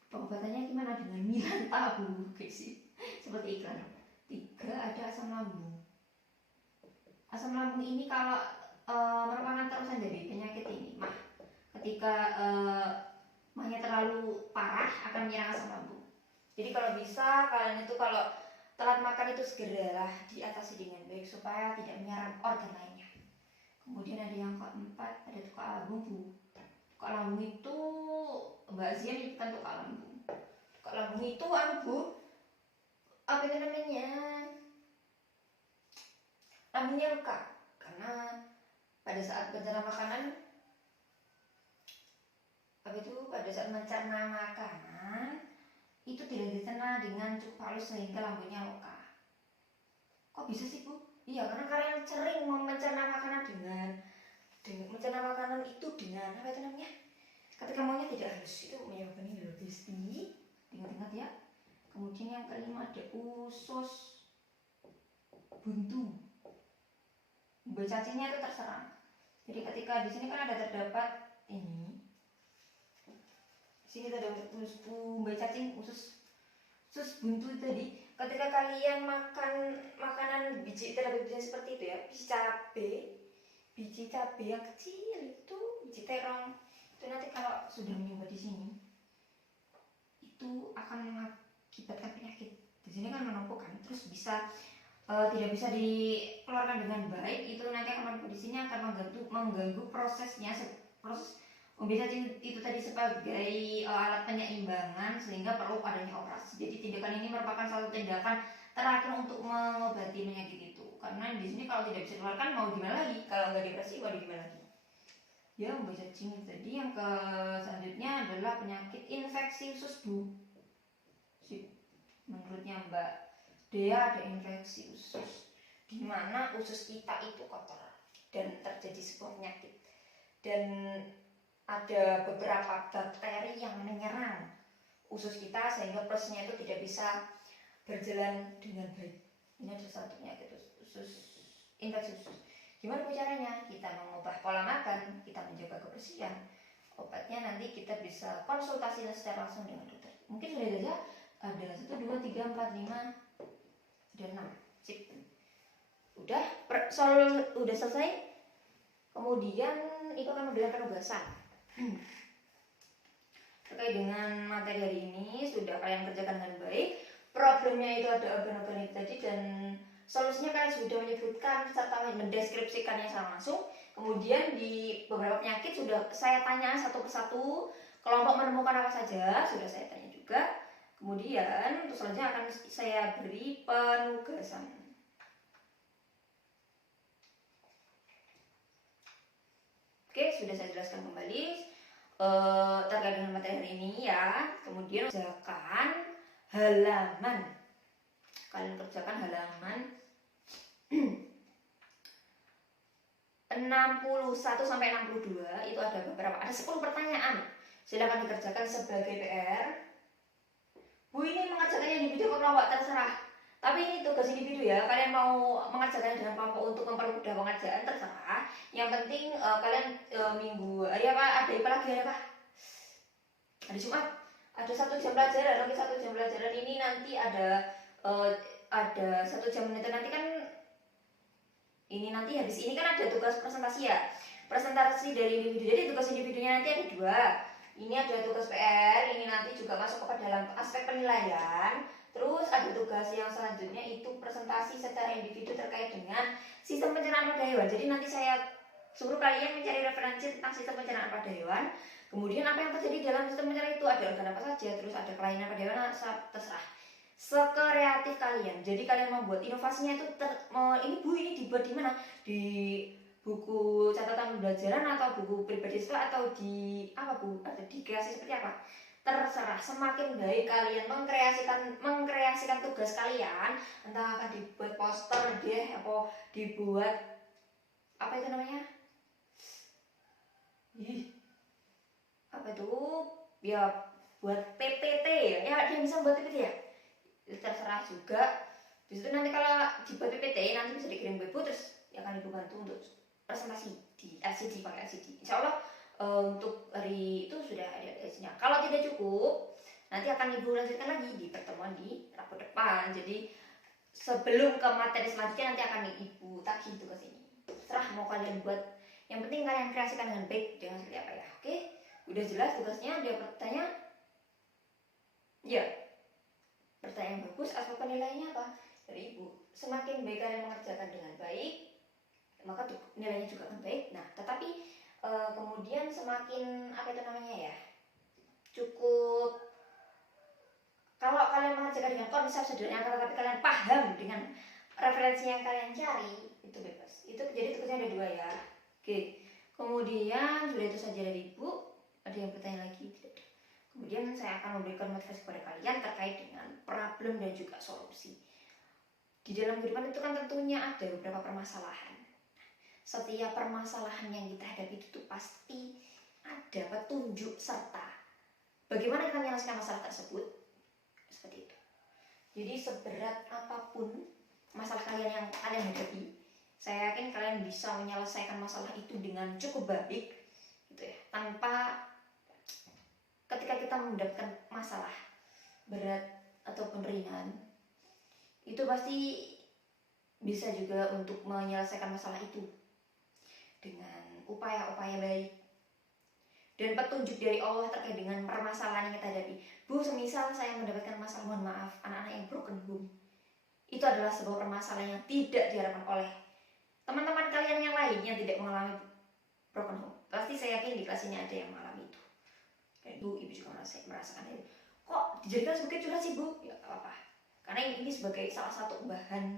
Pengobatannya gimana? Dengan milan tabu, guys. Seperti iklan. 3 ada asam lambung. Asam lambung ini kalau merupakan terusan dari penyakit ini. Ketika mahnya terlalu parah akan menyerang asam lambung. Jadi kalau bisa kalian itu kalau telat makan itu segeralah diatasi dengan baik supaya tidak menyerang organ lainnya. Kemudian ada yang keempat, ada tukak lambung Bu. Tukak lambung itu Mbak Zia menyebutkan tukak lambung. Tukak lambung itu Bu, apa itu namanya? Lambungnya luka karena pada saat mencerna makanan pada saat mencerna makanan itu tidak dicerna dengan cukup halus sehingga lambungnya luka. Kok bisa sih Bu? Iya, karena kalian sering mencerna makanan dengan mencerna makanan itu dengan apa itu namanya? Ketika maunya tidak halus itu menyebabkan ini loh Besti. Ingat-ingat ya. Kemudian yang kelima ada usus buntu. Umbai cacingnya itu terserang. Jadi ketika di sini kan ada terdapat ini. Di sini ada umbai cacing usus buntu tadi. Ketika kalian makan makanan biji terdapat biji seperti itu ya, biji cabai yang kecil itu, biji terong itu nanti kalau sudah menyumbat di sini itu akan mengakibatkan penyakit. Di sini kan menumpuk kan, terus bisa tidak bisa dikeluarkan dengan baik, itu nanti akan menumpuk di sini akan mengganggu proses umbai cacing itu tadi sebagai alat penyeimbangan sehingga perlu adanya operasi. Jadi tindakan ini merupakan satu tindakan terakhir untuk mengobati penyakit itu. Karena di sini kalau tidak bisa dikeluarkan mau gimana lagi? Kalau nggak dioperasi mau gimana lagi? Ya, umbai cacing tadi yang selanjutnya adalah penyakit infeksi usus Bu. Menurutnya Mbak Dea ada infeksi usus, di mana usus kita itu kotor dan terjadi sebuah penyakit dan ada beberapa bakteri yang menyerang usus kita sehingga prosesnya itu tidak bisa berjalan dengan baik. Ini ada satu penyakit infeksi usus. Gimana caranya? Kita mengubah pola makan, kita menjaga kebersihan. Obatnya nanti kita bisa konsultasi secara langsung dengan dokter. Mungkin sudah saja ada 1, 2, 3, 4, 5, dan 6. Sip. Udah selesai. Kemudian itu akan memberikan penugasan. Terkait dengan materi hari ini sudah kalian kerjakan dengan baik. Problemnya itu ada organ-organ itu tadi dan solusinya kalian sudah menyebutkan serta mendeskripsikannya secara langsung. Kemudian di beberapa penyakit sudah saya tanya satu persatu, kelompok menemukan apa saja sudah saya tanya juga. Kemudian untuk selanjutnya akan saya beri penugasan. Oke, sudah saya jelaskan kembali terkait dengan materi hari ini ya. Kemudian kerjakan halaman. Kalian kerjakan halaman 61 sampai 62 itu ada 10 pertanyaan. Silakan dikerjakan sebagai PR. Bu ini mengerjakannya individu atau kelompok terserah. Tapi ini tugas individu ya. Kalian mau mengerjakannya dengan kelompok untuk mempermudah pengerjaan terserah. Yang penting kalian minggu hari apa ada apa lagi hari apa? Hari Jumat ada 1 jam pelajaran. Oke 1 jam pelajaran ini nanti ada 1 jam itu nanti kan ini nanti habis ini kan ada tugas presentasi ya. Presentasi dari individu. Jadi tugas individunya nanti ada 2. Ini ada tugas PR, ini nanti juga masuk ke dalam aspek penilaian. Terus ada tugas yang selanjutnya itu presentasi secara individu terkait dengan sistem pencernaan pada hewan. Jadi nanti saya suruh kalian mencari referensi tentang sistem pencernaan pada hewan. Kemudian apa yang terjadi dalam sistem pencernaan itu, ada organ apa saja, terus ada kelainan pada hewan, terserah. Sekreatif kalian. Jadi kalian membuat inovasinya itu ini Bu ini dibuat di mana? Di buku catatan pembelajaran atau buku pribadi siswa atau di apa Bu? Atau di kreasi seperti apa? Terserah. Semakin baik kalian mengkreasikan tugas kalian, entah akan dibuat poster deh, apa dibuat apa itu namanya? Apa itu? Ya buat PPT ya, dia bisa buat PPT ya. Terserah juga. Di situ nanti kalau dibuat PPT nanti bisa dikirim ke Ibu, terus ya akan Ibu bantu untuk presentasi di LCD, pakai LCD. Insya Allah untuk hari itu sudah ada hasilnya. Kalau tidak cukup, nanti akan Ibu lanjutkan lagi di pertemuan di rapor depan. Jadi sebelum ke materi selanjutnya nanti akan Ibu tagih tugas ini. Terserah mau kalian buat. Yang penting kalian kreasikan dengan baik, dengan seperti apa ya. Oke, udah jelas tugasnya. Dia bertanya, ya. Pertanyaan bagus. Aspek penilaiannya apa? Dari Ibu, semakin baik kalian mengerjakan dengan baik, maka nilainya juga akan baik. Nah, tetapi kemudian semakin apa itu namanya ya, cukup kalau kalian mengerjakan dengan konsep sederhana tetapi kalian paham dengan referensi yang kalian cari, itu bebas. Itu jadi tugasnya ada 2 ya. Oke, kemudian sudah itu saja dari Ibu. Ada yang bertanya lagi? Tidak. Kemudian saya akan memberikan motivasi kepada kalian terkait dengan problem dan juga solusi. Di dalam kehidupan itu kan tentunya ada beberapa permasalahan. Setiap permasalahan yang kita hadapi itu pasti ada petunjuk serta bagaimana kita menyelesaikan masalah tersebut. Seperti itu. Jadi seberat apapun masalah kalian yang kalian hadapi, saya yakin kalian bisa menyelesaikan masalah itu dengan cukup baik, gitu ya. Tanpa ketika kita mendapatkan masalah berat ataupun ringan, itu pasti bisa juga untuk menyelesaikan masalah itu dengan upaya-upaya baik dan petunjuk dari Allah terkait dengan permasalahan yang kita hadapi. Bu, semisal saya mendapatkan masalah, mohon maaf, anak-anak yang broken home, itu adalah sebuah permasalahan yang tidak diharapkan oleh teman-teman kalian yang lain yang tidak mengalami broken home. Pasti saya yakin di kelas ini ada yang mengalami itu. Dan Ibu juga merasakan itu. Kok dijadikan sebagai curhat sih Bu? Ya gak apa-apa. Karena ini sebagai salah satu bahan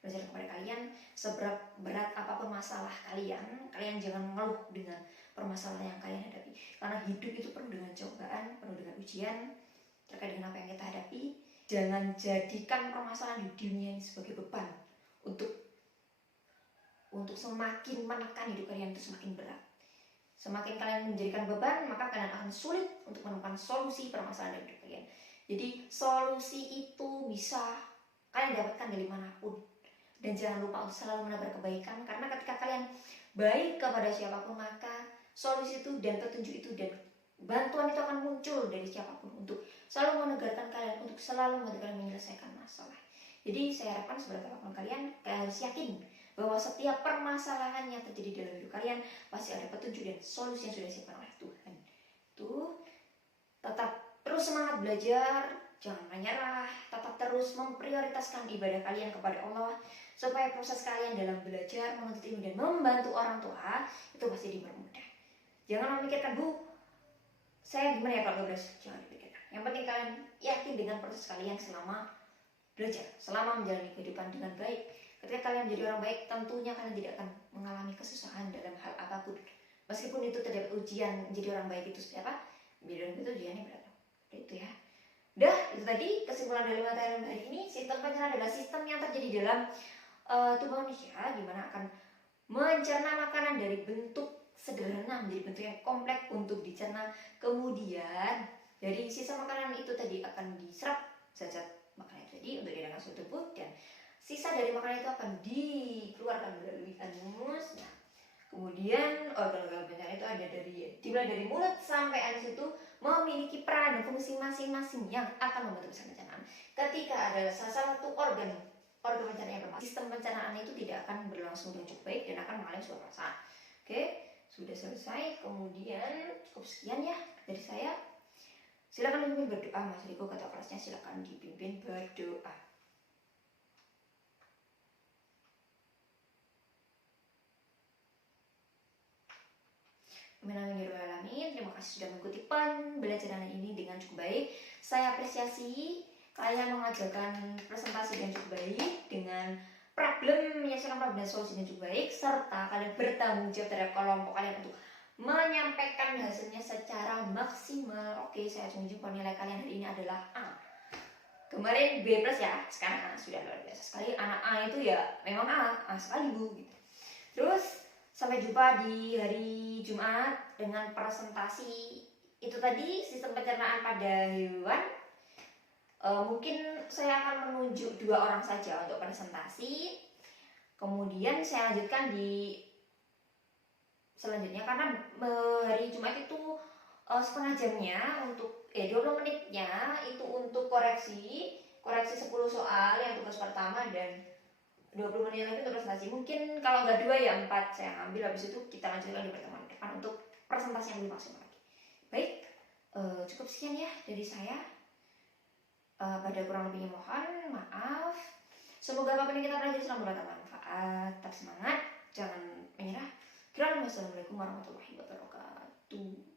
belajar kepada kalian. Seberat apapun masalah kalian, kalian jangan mengeluh dengan permasalahan yang kalian hadapi. Karena hidup itu penuh dengan cobaan, penuh dengan ujian terkait dengan apa yang kita hadapi. Jangan jadikan permasalahan di dunia ini sebagai beban untuk semakin menekan hidup kalian itu semakin berat. Semakin kalian menjadikan beban, maka kalian akan sulit untuk menemukan solusi permasalahan hidup kalian. Jadi solusi itu bisa kalian dapatkan dari manapun. Dan jangan lupa untuk selalu menebar kebaikan, karena ketika kalian baik kepada siapapun, maka solusi itu dan petunjuk itu dan bantuan itu akan muncul dari siapapun untuk selalu menegarkan kalian, untuk selalu membantu kalian menyelesaikan masalah. Jadi saya harapkan seberat apapun kalian harus yakin bahwa setiap permasalahan yang terjadi dalam hidup kalian pasti ada petunjuk dan solusi yang sudah disiapkan oleh Tuhan. Tuh, tetap terus semangat belajar, jangan menyerah, tetap terus memprioritaskan ibadah kalian kepada Allah supaya proses kalian dalam belajar, menuntut ilmu dan membantu orang tua itu pasti dipermudah. Jangan memikirkan, Bu, saya gimana ya Pak Gabres? Jangan dipikirkan. Yang penting kalian yakin dengan proses kalian selama belajar, selama menjalani kehidupan dengan baik. Ketika kalian menjadi orang baik, tentunya kalian tidak akan mengalami kesusahan dalam hal apapun. Meskipun itu terdapat ujian, menjadi orang baik itu seperti apa? Menjadi orang baik itu ujiannya berat. Itu ya. Udah, itu tadi kesimpulan dari materi hari ini. Sistem pencernaan adalah sistem yang terjadi dalam tubuh manusia, di mana akan mencerna makanan dari bentuk sederhana menjadi bentuk yang kompleks untuk dicerna. Kemudian Dari sisa makanan itu tadi akan diserap zat-zat makanan itu tadi untuk diadakan suatu tubuh, dan sisa dari makanan itu akan dikeluarkan melalui anus. Nah, kemudian organ-organ pencernaan itu ada dimulai dari mulut sampai anus itu memiliki peran dan fungsi masing-masing yang akan membantu proses pencernaan. Ketika ada salah satu organ pencernaan yang lemah, sistem pencernaan itu tidak akan berlangsung dengan cukup baik dan akan mengalami suatu rasa. Oke, sudah selesai. Kemudian cukup sekian ya dari saya. Silakan dipimpin berdoa, Mas Riko, kata kelasnya silakan dipimpin berdoa. Amin. Terima kasih sudah mengikuti pembelajaran ini dengan cukup baik. Saya apresiasi kalian mengajarkan presentasi dengan cukup baik, dengan menyelesaikan problem dan solusi dengan cukup baik, serta kalian bertanggung jawab terhadap kelompok kalian untuk menyampaikan hasilnya secara maksimal. Oke, saya tunjuk nilai kalian hari ini adalah A. Kemarin B+ ya, sekarang A. Sudah luar biasa sekali. Anak A itu ya memang A sekali Bu gitu. Terus sampai jumpa di hari Jumat dengan presentasi itu tadi, sistem pencernaan pada hewan. Mungkin saya akan menunjuk 2 orang saja untuk presentasi. Kemudian saya lanjutkan di selanjutnya, karena hari Jumat itu setengah jamnya untuk 20 menitnya itu untuk koreksi 10 soal yang tugas pertama, dan 20 menit lagi untuk presentasi. Mungkin kalau nggak 2 ya 4 saya ambil, habis itu kita lanjutkan di pertemuan depan untuk presentasi yang lebih maksimal lagi. Baik, cukup sekian ya dari saya. Pada kurang lebihnya mohon maaf. Semoga apa yang kita pelajari selalu bermanfaat. Tetap semangat, jangan menyerah. Assalamualaikum warahmatullahi wabarakatuh.